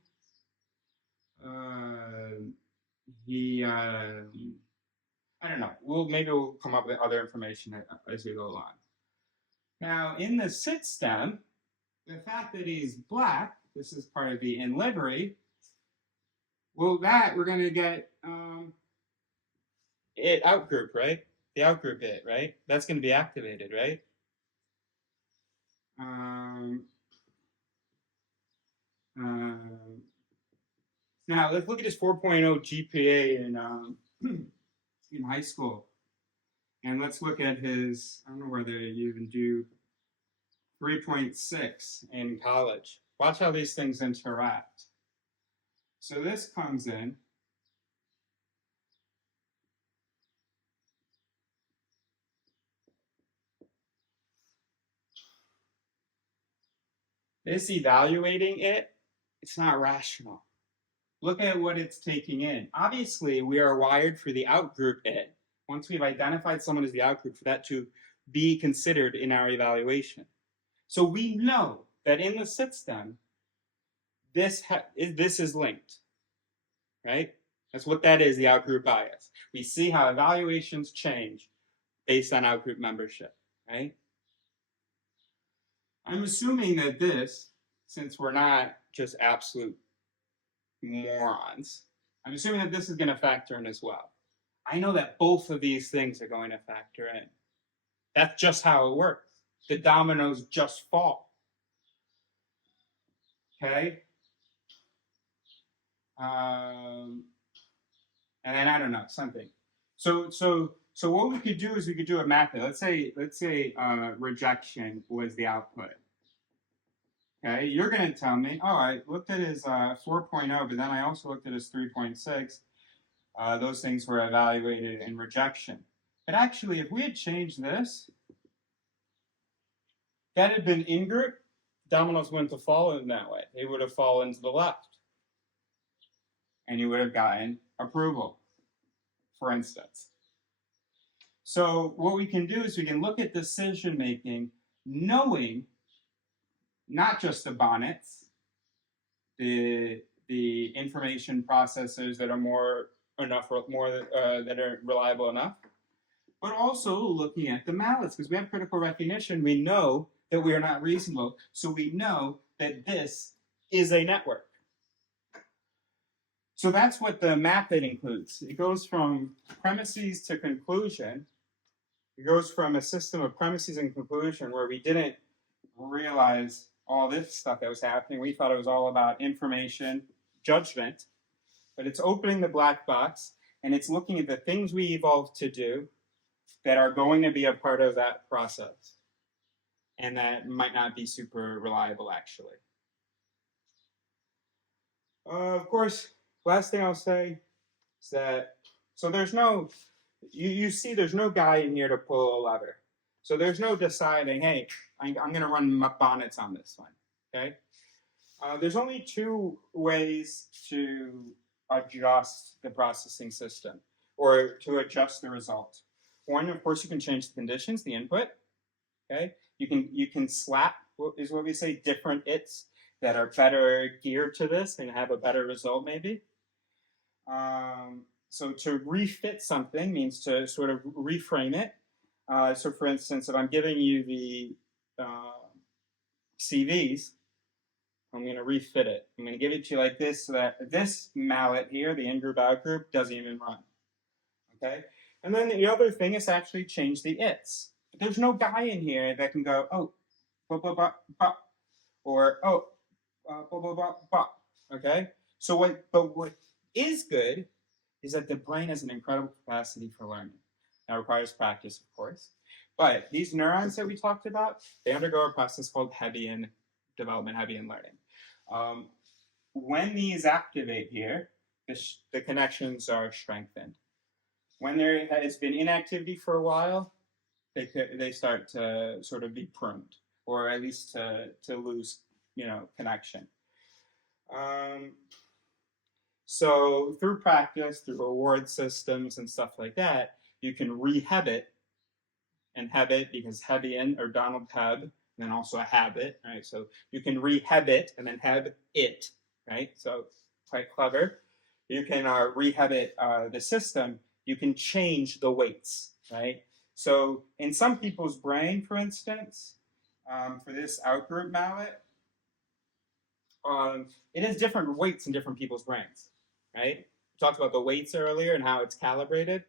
I don't know. Maybe we'll come up with other information as we go along. Now, in the sit stem, the fact that he's black, this is part of the in livery, well, that we're going to get it outgroup, right? The outgroup it, right? That's going to be activated, right? Now, let's look at his 4.0 GPA in high school. And let's look at his, I don't know whether you even do 3.6 in college. Watch how these things interact. So this comes in. This evaluating it, it's not rational. Look at what it's taking in. Obviously, we are wired for the outgroup it. Once we've identified someone as the outgroup, for that to be considered in our evaluation. So we know that in the system, this is linked, right? That's what that is, the outgroup bias. We see how evaluations change based on outgroup membership, right? I'm assuming that this, since we're not just absolute morons, I'm assuming that this is going to factor in as well. I know that both of these things are going to factor in. That's just how it works. The dominoes just fall. Okay? And then I don't know, something. So what we could do is we could do a method. Let's say rejection was the output. Okay, you're going to tell me, oh, I looked at his 4.0, but then I also looked at his 3.6. Those things were evaluated in rejection. But actually, if we had changed this, that had been in group, dominoes wouldn't have fallen that way. They would have fallen to the left. And you would have gotten approval, for instance. So what we can do is we can look at decision making, knowing not just the bonnets, the information processors that are that are reliable enough, but also looking at the mallets, because we have critical recognition. We know that we are not reasonable, so we know that this is a network. So that's what the method includes. It goes from premises to conclusion. It goes from a system of premises and conclusion where we didn't realize all this stuff that was happening. We thought it was all about information, judgment, but it's opening the black box and it's looking at the things we evolved to do that are going to be a part of that process and that might not be super reliable actually. Of course, last thing I'll say is that, so there's no, you see there's no guy in here to pull a lever. So there's no deciding, hey, I'm going to run bonnets on this one, okay? There's only two ways to adjust the processing system or to adjust the result. One, of course, you can change the conditions, the input, okay? You can slap, is what we say, different its that are better geared to this and have a better result maybe. So to refit something means to sort of reframe it. So for instance, if I'm giving you the CVs, I'm going to refit it. I'm going to give it to you like this so that this mallet here, the in-group, out-group, doesn't even run. Okay? And then the other thing is actually change the its. But there's no guy in here that can go, oh, blah, blah, blah, blah, or, oh, blah, blah, blah, blah. Okay? So what is good is that the brain has an incredible capacity for learning. That requires practice, of course. But these neurons that we talked about, they undergo a process called Hebbian development, Hebbian learning. When these activate here, the connections are strengthened. When there has been inactivity for a while, they start to sort of be pruned, or at least to lose, connection. So through practice, through reward systems and stuff like that, you can re-habit, and habit because Hebbian or Donald Hebb, and then also a habit, right? So you can re-habit and then have it, right? So quite clever. You can re-habit the system. You can change the weights, right? So in some people's brain, for instance, for this outgroup mallet, it has different weights in different people's brains, right? We talked about the weights earlier and how it's calibrated.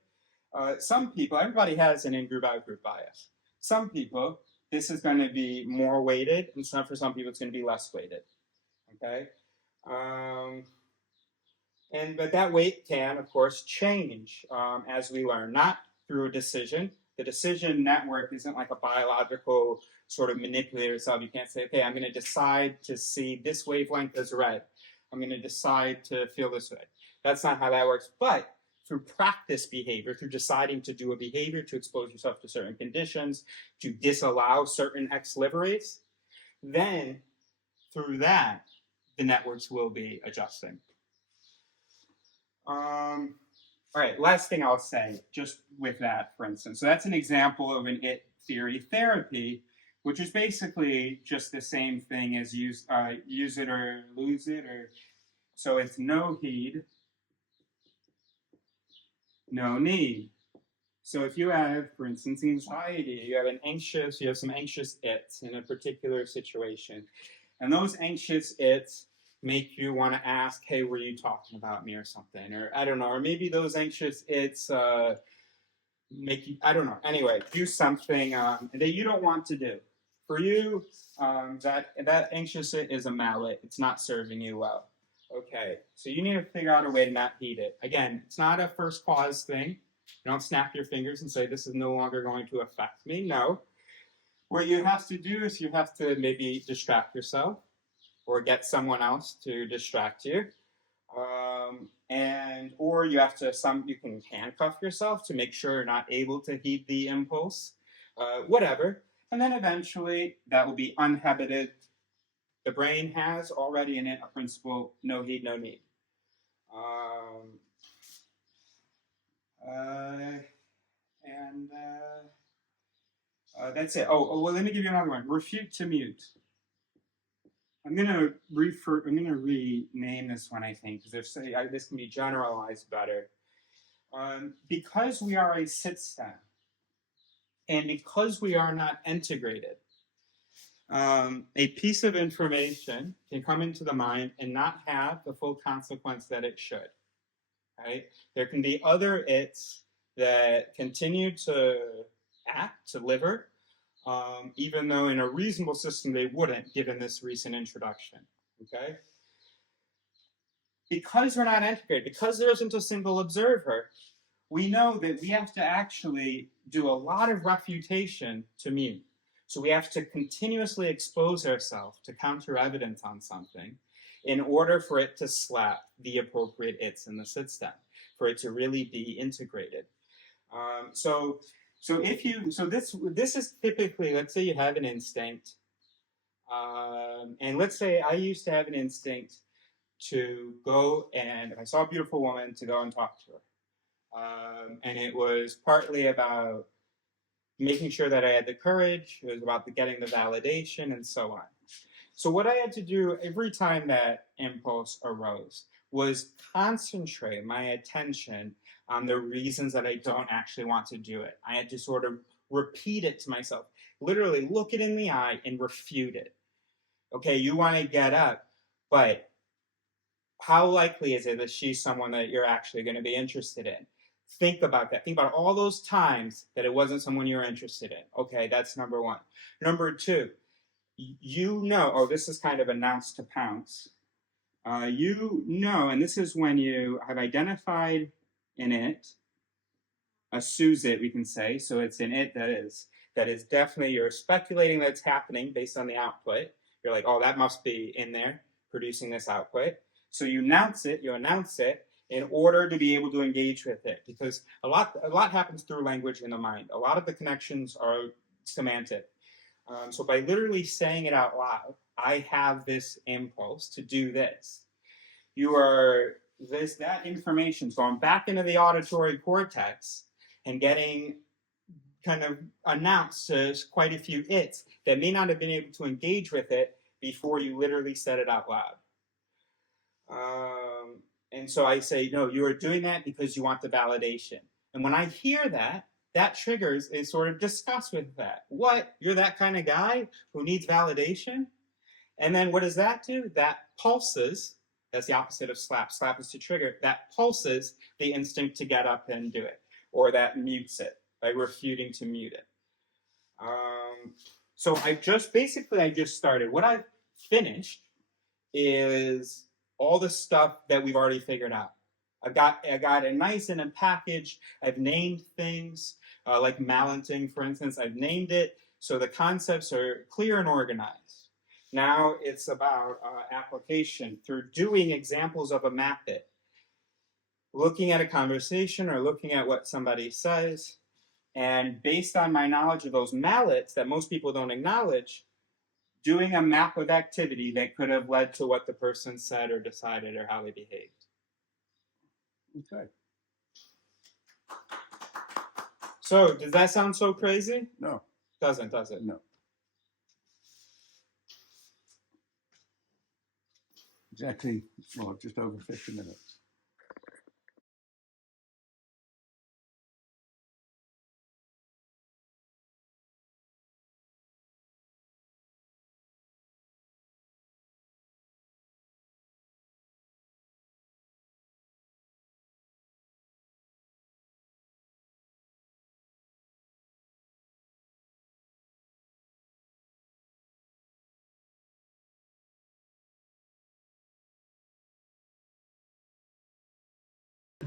Some people, everybody has an in-group, out-group bias. Some people, this is going to be more weighted, and for some people, it's going to be less weighted, okay? But that weight can, of course, change as we learn, not through a decision. The decision network isn't like a biological sort of manipulator itself. You can't say, okay, I'm going to decide to see this wavelength as red. I'm going to decide to feel this way. That's not how that works. But through practice behavior, through deciding to do a behavior, to expose yourself to certain conditions, to disallow certain X liberates, then through that, the networks will be adjusting. All right, last thing I'll say, just with that, for instance. So that's an example of an it theory therapy, which is basically just the same thing as use it or lose it. So it's no heed, no need. So if you have, for instance, anxiety, you have some anxious its in a particular situation, and those anxious its make you want to ask, hey, were you talking about me or something? Or I don't know, or maybe those anxious its make you, I don't know. Anyway, do something that you don't want to do. For you, that anxious it is a mallet. It's not serving you well. Okay, so you need to figure out a way to not heed it. Again, it's not a first cause thing. You don't snap your fingers and say, this is no longer going to affect me. No. What you have to do is you have to maybe distract yourself or get someone else to distract you. Or you have to, you can handcuff yourself to make sure you're not able to heed the impulse, whatever. And then eventually that will be unhabited. The brain has already in it a principle, no heed, no need. That's it. Oh, well, let me give you another one. Refute to mute. I'm gonna rename this one, I think, because this can be generalized better. Because we are a system, and because we are not integrated, a piece of information can come into the mind and not have the full consequence that it should. right? There can be other its that continue to act, to liver, even though in a reasonable system they wouldn't, given this recent introduction, okay? Because we're not integrated, because there isn't a single observer, we know that we have to actually do a lot of refutation to mute. So we have to continuously expose ourselves to counter evidence on something in order for it to slap the appropriate its in the system, for it to really be integrated. So this is typically, let's say you have an instinct, and let's say I used to have an instinct to go and if I saw a beautiful woman, to go and talk to her. And it was partly about making sure that I had the courage. It was about getting the validation and so on. So what I had to do every time that impulse arose was concentrate my attention on the reasons that I don't actually want to do it. I had to sort of repeat it to myself, literally look it in the eye and refute it. Okay, you want to get up, but how likely is it that she's someone that you're actually going to be interested in? Think about that. Think about all those times that it wasn't someone you're interested in. Okay, that's number one. Number two, you know, oh, this is kind of announce to pounce. You know, and this is when you have identified an it, a SUSIT, we can say. So it's an it that is definitely, you're speculating that it's happening based on the output. You're like, oh, that must be in there producing this output. So you announce it in order to be able to engage with it, because a lot happens through language in the mind. A lot of the connections are semantic. So by literally saying it out loud, I have this impulse to do this. That information's going back into the auditory cortex and getting kind of announced to quite a few its that may not have been able to engage with it before you literally said it out loud. And so I say, no, you are doing that because you want the validation. And when I hear that, that triggers a sort of disgust with that. What? You're that kind of guy who needs validation? And then what does that do? That pulses, that's the opposite of slap. Slap is to trigger. That pulses the instinct to get up and do it. Or that mutes it by refuting to mute it. So I just started. What I've finished is all the stuff that we've already figured out. I got it nice in a package. I've named things, like malenting, for instance. I've named it, so the concepts are clear and organized. Now it's about application through doing examples of a map it. Looking at a conversation or looking at what somebody says, and based on my knowledge of those mallets that most people don't acknowledge, doing a map of activity that could have led to what the person said or decided or how they behaved. Okay. So, does that sound so crazy? No. Doesn't, does it? No. It's actually, well, just over 50 minutes.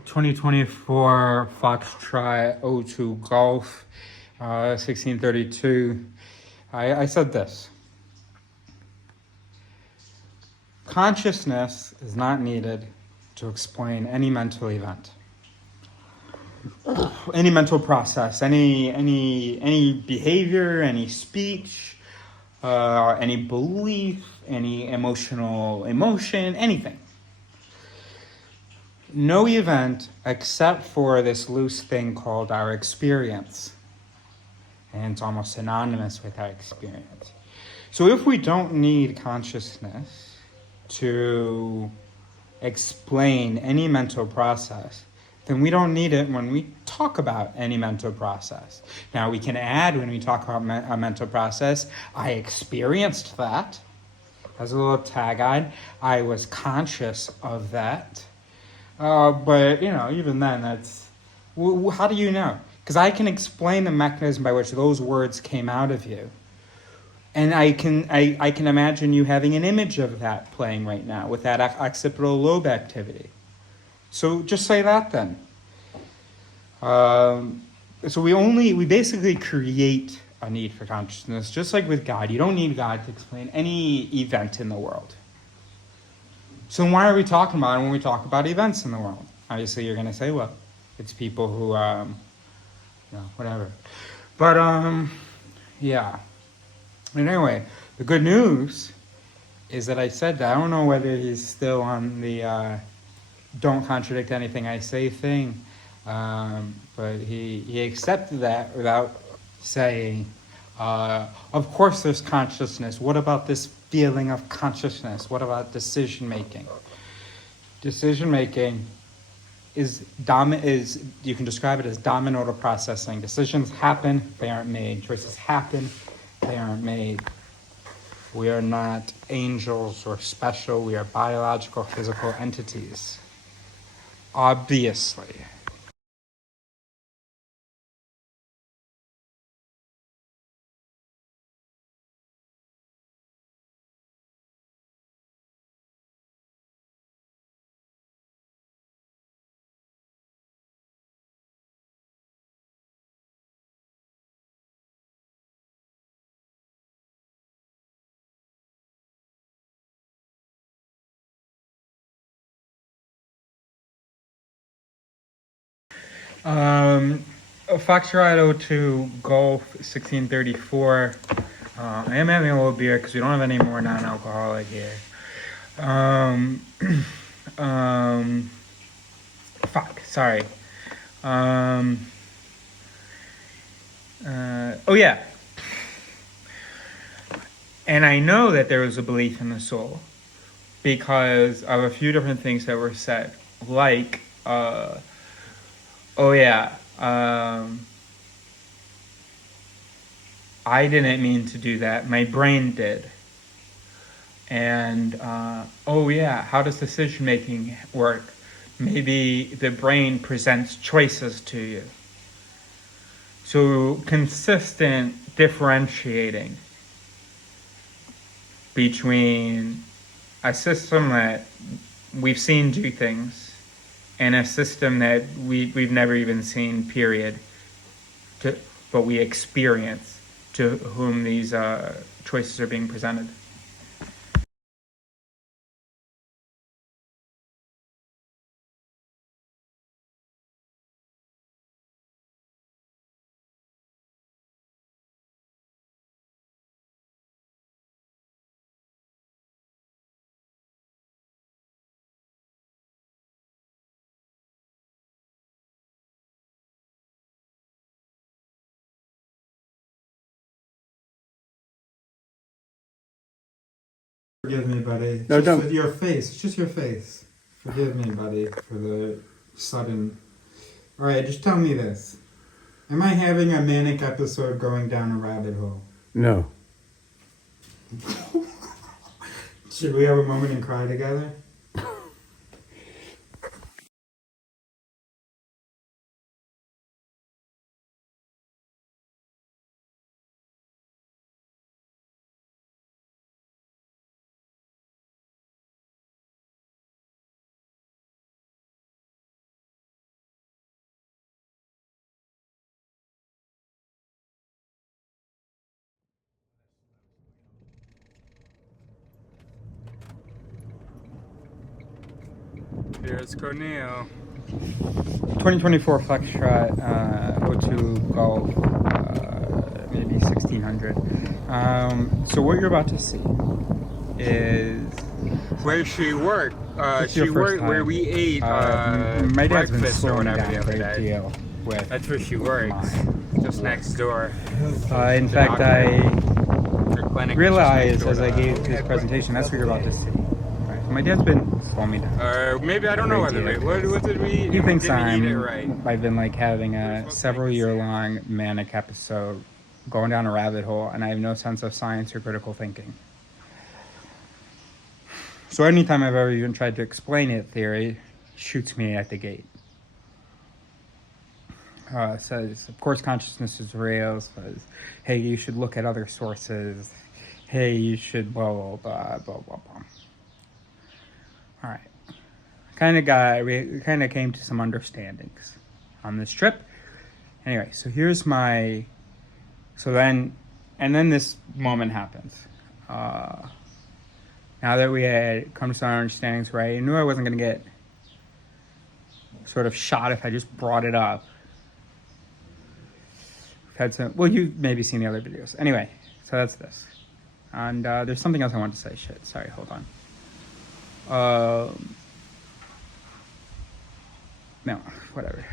.2024 Foxtrot 02 Golf 1632. I said this. Consciousness is not needed to explain any mental event, any mental process, any behavior, any speech, any belief, any emotion, anything. No event except for this loose thing called our experience. And it's almost synonymous with our experience. So if we don't need consciousness to explain any mental process, then we don't need it when we talk about any mental process. Now we can add, when we talk about a mental process, I experienced that as a little tag on. I was conscious of that. But, you know, even then, that's... how do you know? Because I can explain the mechanism by which those words came out of you. And I can imagine you having an image of that playing right now with that occipital lobe activity. So just say that then. So we basically create a need for consciousness, just like with God. You don't need God to explain any event in the world. So then why are we talking about it when we talk about events in the world? Obviously, you're going to say, well, it's people who, whatever. But, yeah. And anyway, the good news is that I said that. I don't know whether he's still on the don't contradict anything I say thing, but he accepted that without saying, of course there's consciousness. What about this feeling of consciousness? What about decision making? Decision making is you can describe it as domino processing. Decisions happen, they aren't made. Choices happen, they aren't made. We are not angels or special. We are biological, physical entities. Obviously. Foxtrot 02 Golf 1634. I am having a little beer because we don't have any more non-alcoholic here. Sorry. Oh yeah. And I know that there was a belief in the soul because of a few different things that were said, like, I didn't mean to do that. My brain did. And, how does decision making work? Maybe the brain presents choices to you. So consistent differentiating between a system that we've seen do things and a system that we've never even seen, period, but we experience to whom these choices are being presented. Forgive me, buddy. No, just don't. with your face. It's just your face. Forgive me, buddy, for the sudden... Alright, just tell me this. Am I having a manic episode going down a rabbit hole? No. Should we have a moment and cry together? Here's Cornel. 2024 Foxtrot 02 Golf, maybe 1600. So what you're about to see is where she worked. She worked where we ate my dad's been slowing down a great deal with. That's where she works, just next door. In fact, I realized as I gave his presentation, that's what you're about to see. My dad's been slowing me down. Maybe I don't know whether what did we? He thinks I've been like having a several year-long manic episode, going down a rabbit hole, and I have no sense of science or critical thinking. So anytime I've ever even tried to explain it, theory, shoots me at the gate. Says, of course, consciousness is real. Says, hey, you should look at other sources. Hey, you should blah, blah, blah, blah, blah, blah. All right. We kind of came to some understandings on this trip. Anyway, so here's my, and then this moment happens. Now that we had come to some understandings, right, I knew I wasn't going to get sort of shot if I just brought it up. We've had some, well, you've maybe seen the other videos. Anyway, so that's this. And there's something else I wanted to say. Shit, sorry, hold on. No, whatever.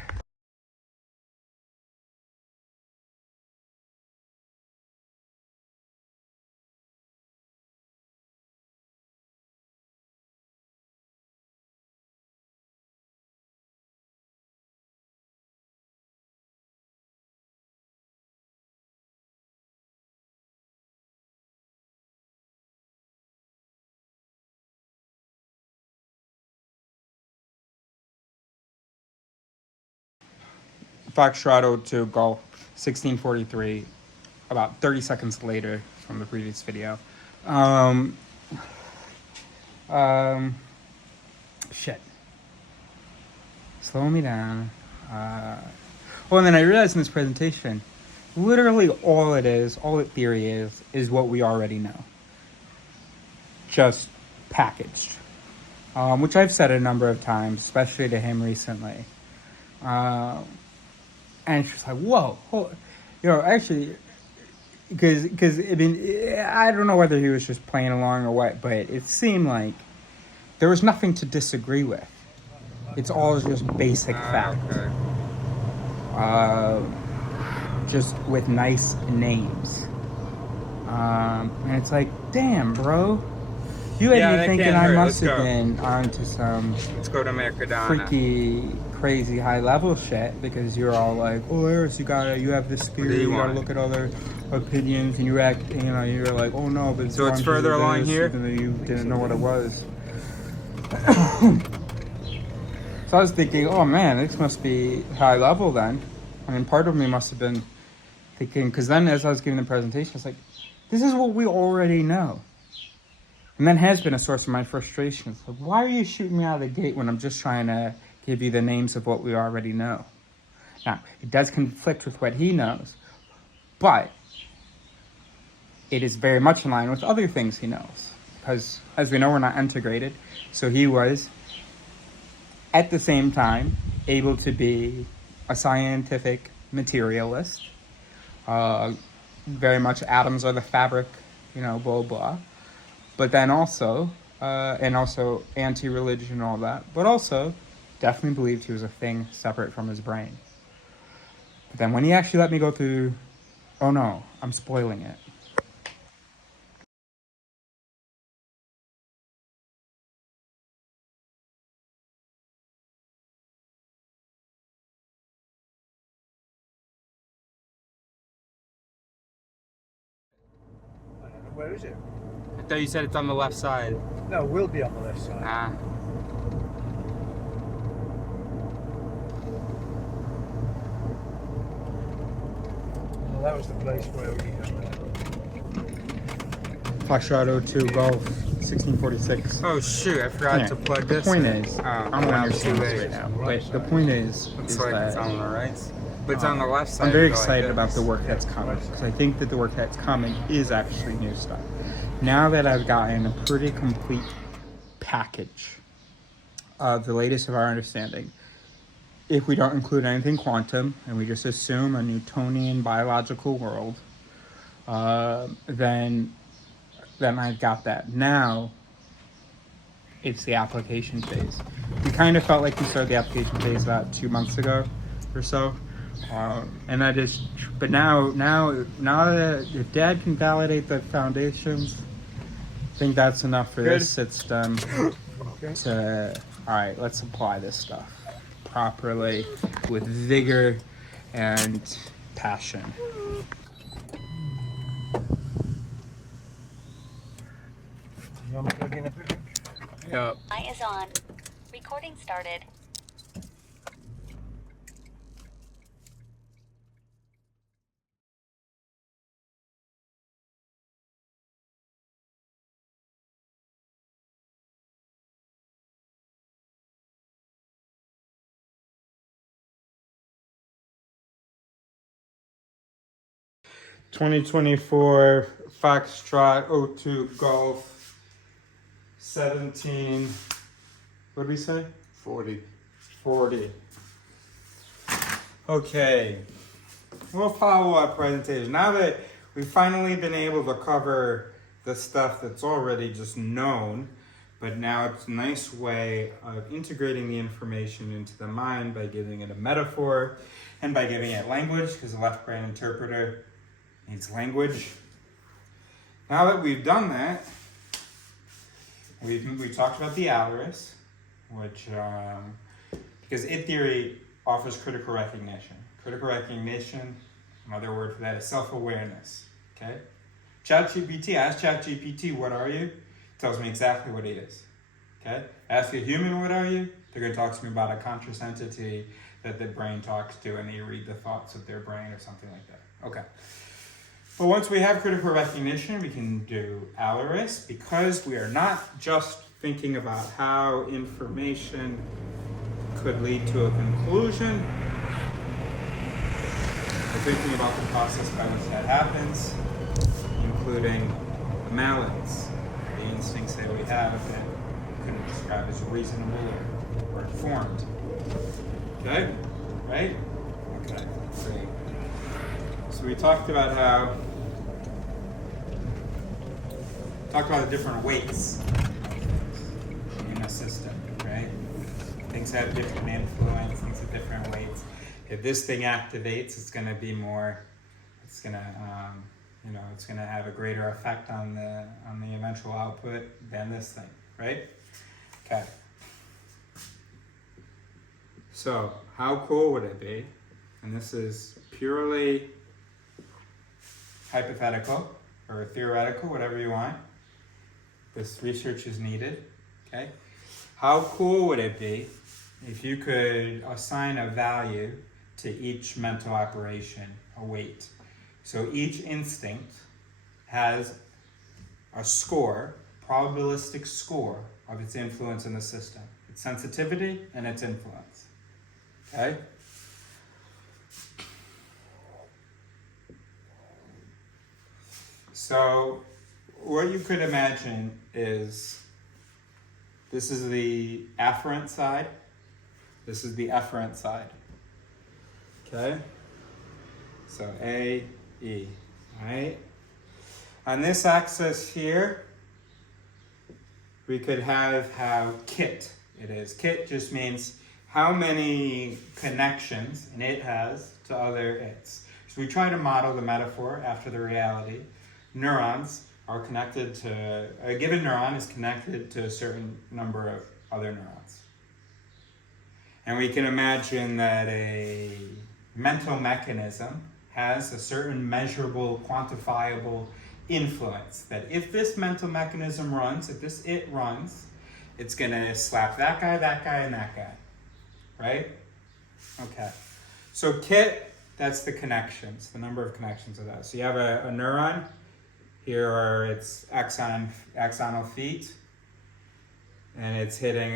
Foxtrot to Golf 1643, about 30 seconds later from the previous video. Shit. Slow me down. Oh, and then I realized in this presentation, literally all it theory is what we already know. Just packaged. Which I've said a number of times, especially to him recently. And it's just like, whoa, actually, because I mean, I don't know whether he was just playing along or what, but it seemed like there was nothing to disagree with. It's all just basic fact. Okay. Just with nice names. And it's like, damn, bro. You had me thinking I must have been onto some Let's go to Mercadona. Freaky, crazy high level shit, because you're all like, oh, Eris, you have this theory, you gotta look at other opinions, and you're like, oh no, but so it's further along here. Even though you didn't know what it was. So I was thinking, oh man, this must be high level then. I mean, part of me must have been thinking, because then as I was giving the presentation, I was like, this is what we already know. And that has been a source of my frustration. Like, why are you shooting me out of the gate when I'm just trying to give you the names of what we already know? Now, it does conflict with what he knows, but it is very much in line with other things he knows. Because, as we know, we're not integrated. So he was, at the same time, able to be a scientific materialist. Very much atoms are the fabric, blah, blah. But then also, and also anti-religion and all that, but also definitely believed he was a thing separate from his brain. But then when he actually let me go through, oh no, I'm spoiling it. Where is it? I thought you said it's on the left side. No, it will be on the left side. Ah. Well, that was the place where we Foxtrot to Golf 1646. Oh shoot, I forgot to plug this. The point in. is, I don't understand this right now, but the point is Looks like that it's on the right. But it's on the left side. I'm very excited about the work that's coming, because I think that the work that's coming is actually new stuff. Now that I've gotten a pretty complete package of the latest of our understanding, if we don't include anything quantum, and we just assume a Newtonian biological world, then I've got that. Now, it's the application phase. We kind of felt like we started the application phase about 2 months ago or so. And that is, but now that if Dad can validate the foundations, I think that's enough for this system to, all right, let's apply this stuff properly with vigor and passion. You want me to plug in everything? Yep. Eye is on. Recording started. (2024) Foxtrot 02 Golf 17. What did we say? 40. 40. Okay. We'll follow up presentation. Now that we've finally been able to cover the stuff that's already just known, but now it's a nice way of integrating the information into the mind by giving it a metaphor and by giving it language, because the left brain interpreter needs language. Now that we've done that, we've talked about the algorithm, which, because id theory offers critical recognition. Critical recognition, another word for that is self-awareness, okay? ChatGPT, ask ChatGPT, what are you? It tells me exactly what it is, okay? Ask a human, what are you? They're gonna talk to me about a conscious entity that the brain talks to, and they read the thoughts of their brain or something like that, okay? But once we have critical recognition, we can do algorithm, because we are not just thinking about how information could lead to a conclusion. We're thinking about the process by which that happens, including the malins, the instincts that we have that we couldn't describe as reasonable or informed. Okay? Right? Okay, great. So we talked about the different weights in a system, right? Things have different influence, things have different weights. If this thing activates, it's going to be more. It's going to, it's going to have a greater effect on the eventual output than this thing, right? Okay. So how cool would it be? And this is purely hypothetical or theoretical, whatever you want. This research is needed, okay? How cool would it be if you could assign a value to each mental operation, a weight? So each instinct has a score, probabilistic score of its influence in the system, its sensitivity and its influence, okay? So what you could imagine is, this is the afferent side, this is the efferent side, okay? So A, E, right? On this axis here, we could have how kit it is. Kit just means how many connections an it has to other its. So we try to model the metaphor after the reality. Neurons are connected to, a given neuron is connected to a certain number of other neurons. And we can imagine that a mental mechanism has a certain measurable, quantifiable influence. That if this mental mechanism runs, if this it runs, it's gonna slap that guy, and that guy, right? Okay, so kit, that's the connections, the number of connections of that. So you have a neuron. Here are its axonal feet, and it's hitting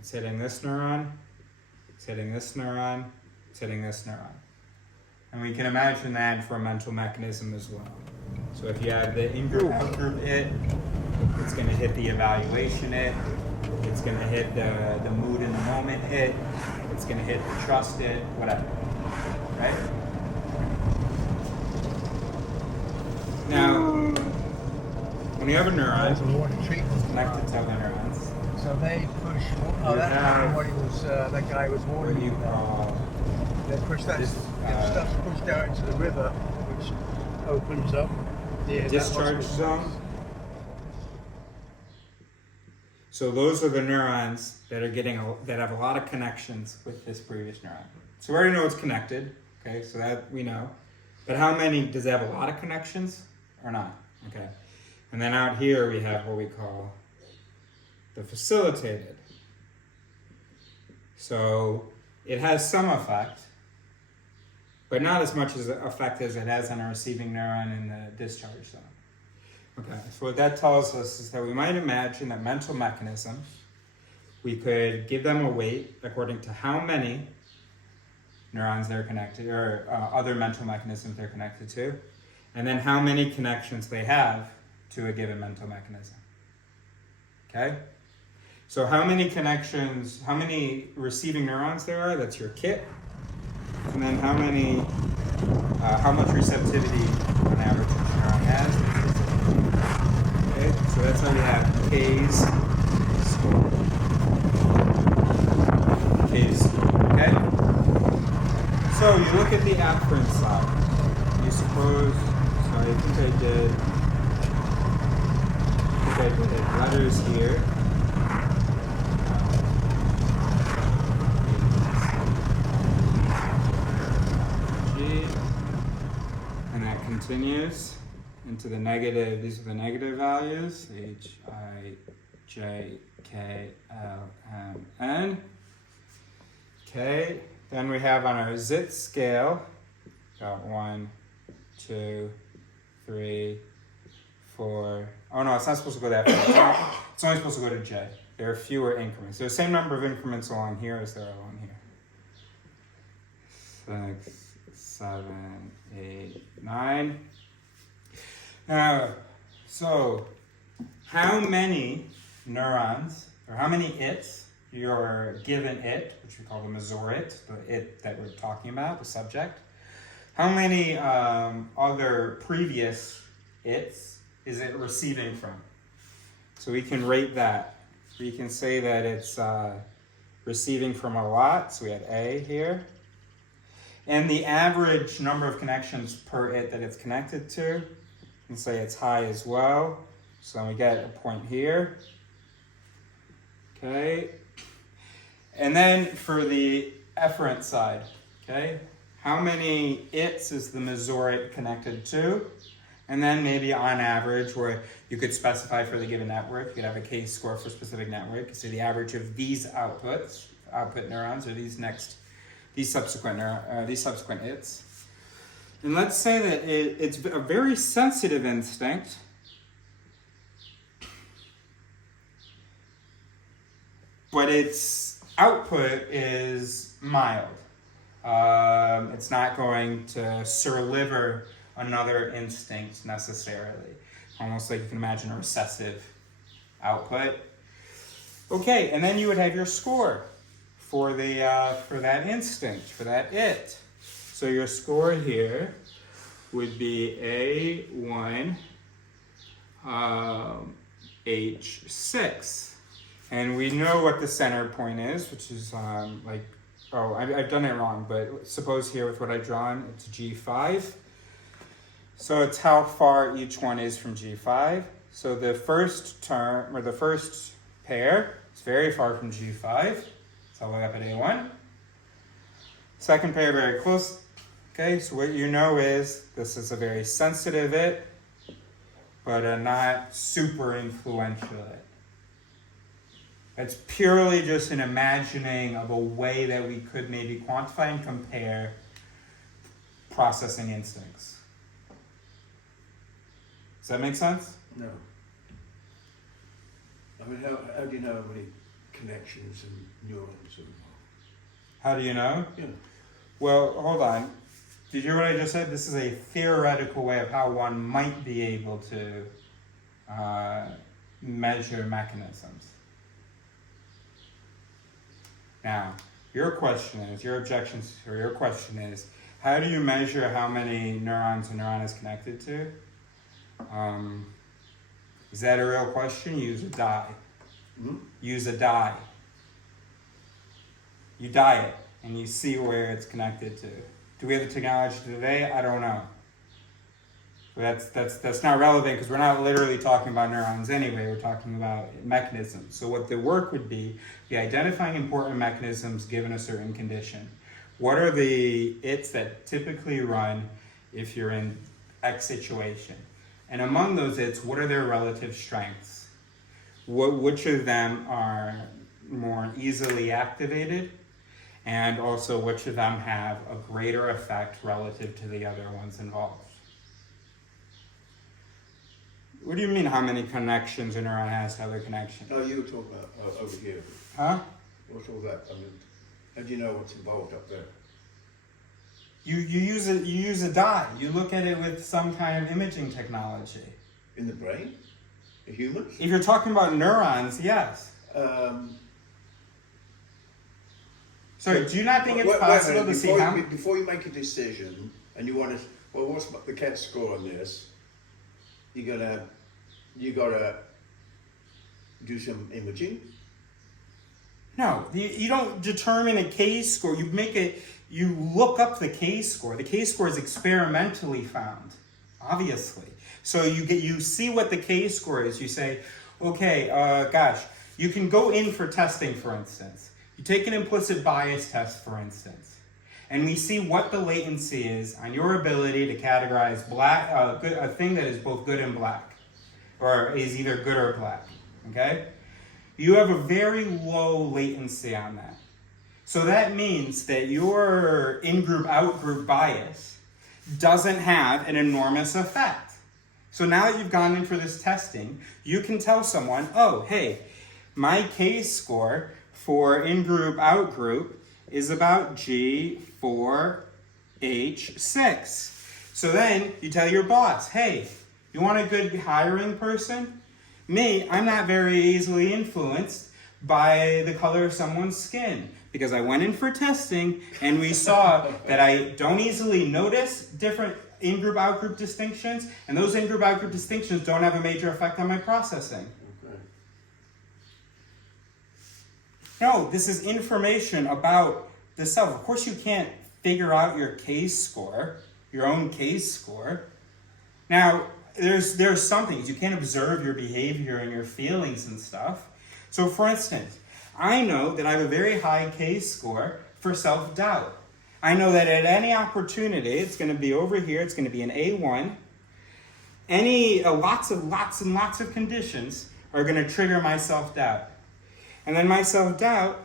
this neuron, it's hitting this neuron, it's hitting this neuron. And we can imagine that for a mental mechanism as well. So if you have the in-group, out-group it, it's going to hit the evaluation it, it's going to hit the mood in the moment it, it's going to hit the trust it, whatever, right? Now, when you have a neuron connected to other neurons, So they push. Oh, that's have what he was. That guy was what warning do you you about. call They push that this, stuff's pushed out into the river, which opens up the discharge zone? So those are the neurons that are that have a lot of connections with this previous neuron. So we already know it's connected, okay, so that we know. But how many, does it have a lot of connections or not? Okay. And then out here we have what we call the facilitated So it has some effect, but not as much as effect as it has on a receiving neuron in the discharge zone. Okay, so what that tells us is that we might imagine that mental mechanisms, we could give them a weight according to how many neurons they're connected, or other mental mechanisms they're connected to, and then how many connections they have to a given mental mechanism. Okay? So how many connections, how many receiving neurons there are, that's your kit, and then how much receptivity on average each neuron has. Okay, so that's how we have K's score. K's score, okay? So you look at the afferent side. You suppose, sorry, I think I did letters here. And that continues into the negative. These are the negative values. H, I, J, K, L, M, N. Okay. Then we have on our zit scale, got 1, 2, 3, 4. Oh no, it's not supposed to go that far. It's only supposed to go to J. There are fewer increments. There's the same number of increments along here as there are along here. 6, 7, 8, 9. Now, so how many neurons, or how many its, your given it, which we call the mesorit, the it that we're talking about, the subject, how many other previous its is it receiving from? So we can rate that. We can say that it's receiving from a lot, so we had A here. And the average number of connections per it that it's connected to, and say it's high as well. So then we get a point here. Okay. And then for the efferent side, okay, how many its is the mesorit connected to? And then maybe on average, where you could specify for the given network, you could have a K-score for a specific network. So the average of these output neurons, or these subsequent its. And let's say that it's a very sensitive instinct. But its output is mild. It's not going to surliver another instinct necessarily. Almost like you can imagine a recessive output. Okay, and then you would have your score for that instinct, for that it. So your score here would be A1 H6. And we know what the center point is, which is I've done it wrong, but suppose here with what I've drawn, it's G5. So it's how far each one is from G5. So the first term, or the first pair, is very far from G5. It's all the way up at A1. Second pair, very close. Okay, so what you know is this is a very sensitive it, but a not super influential it. It's purely just an imagining of a way that we could maybe quantify and compare processing instincts. Does that make sense? No. I mean, how do you know how many connections and neurons are involved? How do you know? Yeah. Well, hold on. Did you hear what I just said? This is a theoretical way of how one might be able to measure mechanisms. Now, your question is, your question is, how do you measure how many neurons a neuron is connected to? Is that a real question? Use a dye. Mm-hmm. Use a dye. You dye it, and you see where it's connected to. Do we have the technology today? I don't know. But that's not relevant because we're not literally talking about neurons anyway. We're talking about mechanisms. So what the work would be identifying important mechanisms given a certain condition. What are the its that typically run if you're in X situation? And among those its, what are their relative strengths? Which of them are more easily activated and also which of them have a greater effect relative to the other ones involved. What do you mean how many connections a neuron has to other connections? No, you were talking about over here. Huh? What's all that? I mean, how do you know what's involved up there? You use a dye. You look at it with some kind of imaging technology. In the brain? The humans? If you're talking about neurons, yes. So do you not think it's possible to see how... Before you make a decision, and you want to, well, what's the cat score on this? You gotta do some imaging. No, you don't determine a K-score. You look up the K-score. The K-score is experimentally found, obviously. So you see what the K-score is. You say, okay, gosh, you can go in for testing, for instance. You take an implicit bias test, for instance, and we see what the latency is on your ability to categorize a thing that is both good and black, or is either good or black, okay? You have a very low latency on that. So that means that your in-group, out-group bias doesn't have an enormous effect. So now that you've gone in for this testing, you can tell someone, oh, hey, my K-score for in-group, out-group is about G4H6. So then you tell your boss, hey, you want a good hiring person? Me, I'm not very easily influenced by the color of someone's skin because I went in for testing and we saw that I don't easily notice different in-group, out-group distinctions, and those in-group, out-group distinctions don't have a major effect on my processing. Okay. No, this is information about the self. Of course you can't figure out your K-score, your own K-score. Now, there's some things. You can't observe your behavior and your feelings and stuff. So for instance, I know that I have a very high K-score for self-doubt. I know that at any opportunity, it's going to be over here, it's going to be an A1. Lots and lots of conditions are going to trigger my self-doubt. And then my self-doubt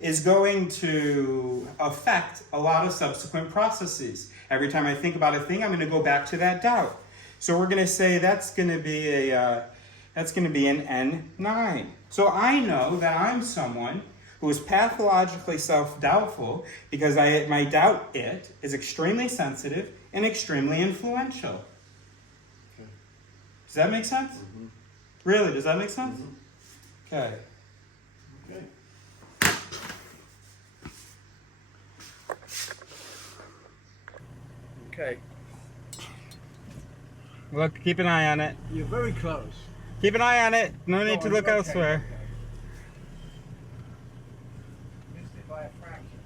is going to affect a lot of subsequent processes. Every time I think about a thing, I'm going to go back to that doubt. So we're going to say that's going to be an N9. So I know that I'm someone who is pathologically self-doubtful because my doubt is extremely sensitive and extremely influential. Okay. Does that make sense? Mm-hmm. Really, does that make sense? Mm-hmm. Okay. Okay. Okay. Look, keep an eye on it. You're very close. Keep an eye on it. No need to look elsewhere. Okay. Missed it by a fraction.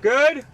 Good?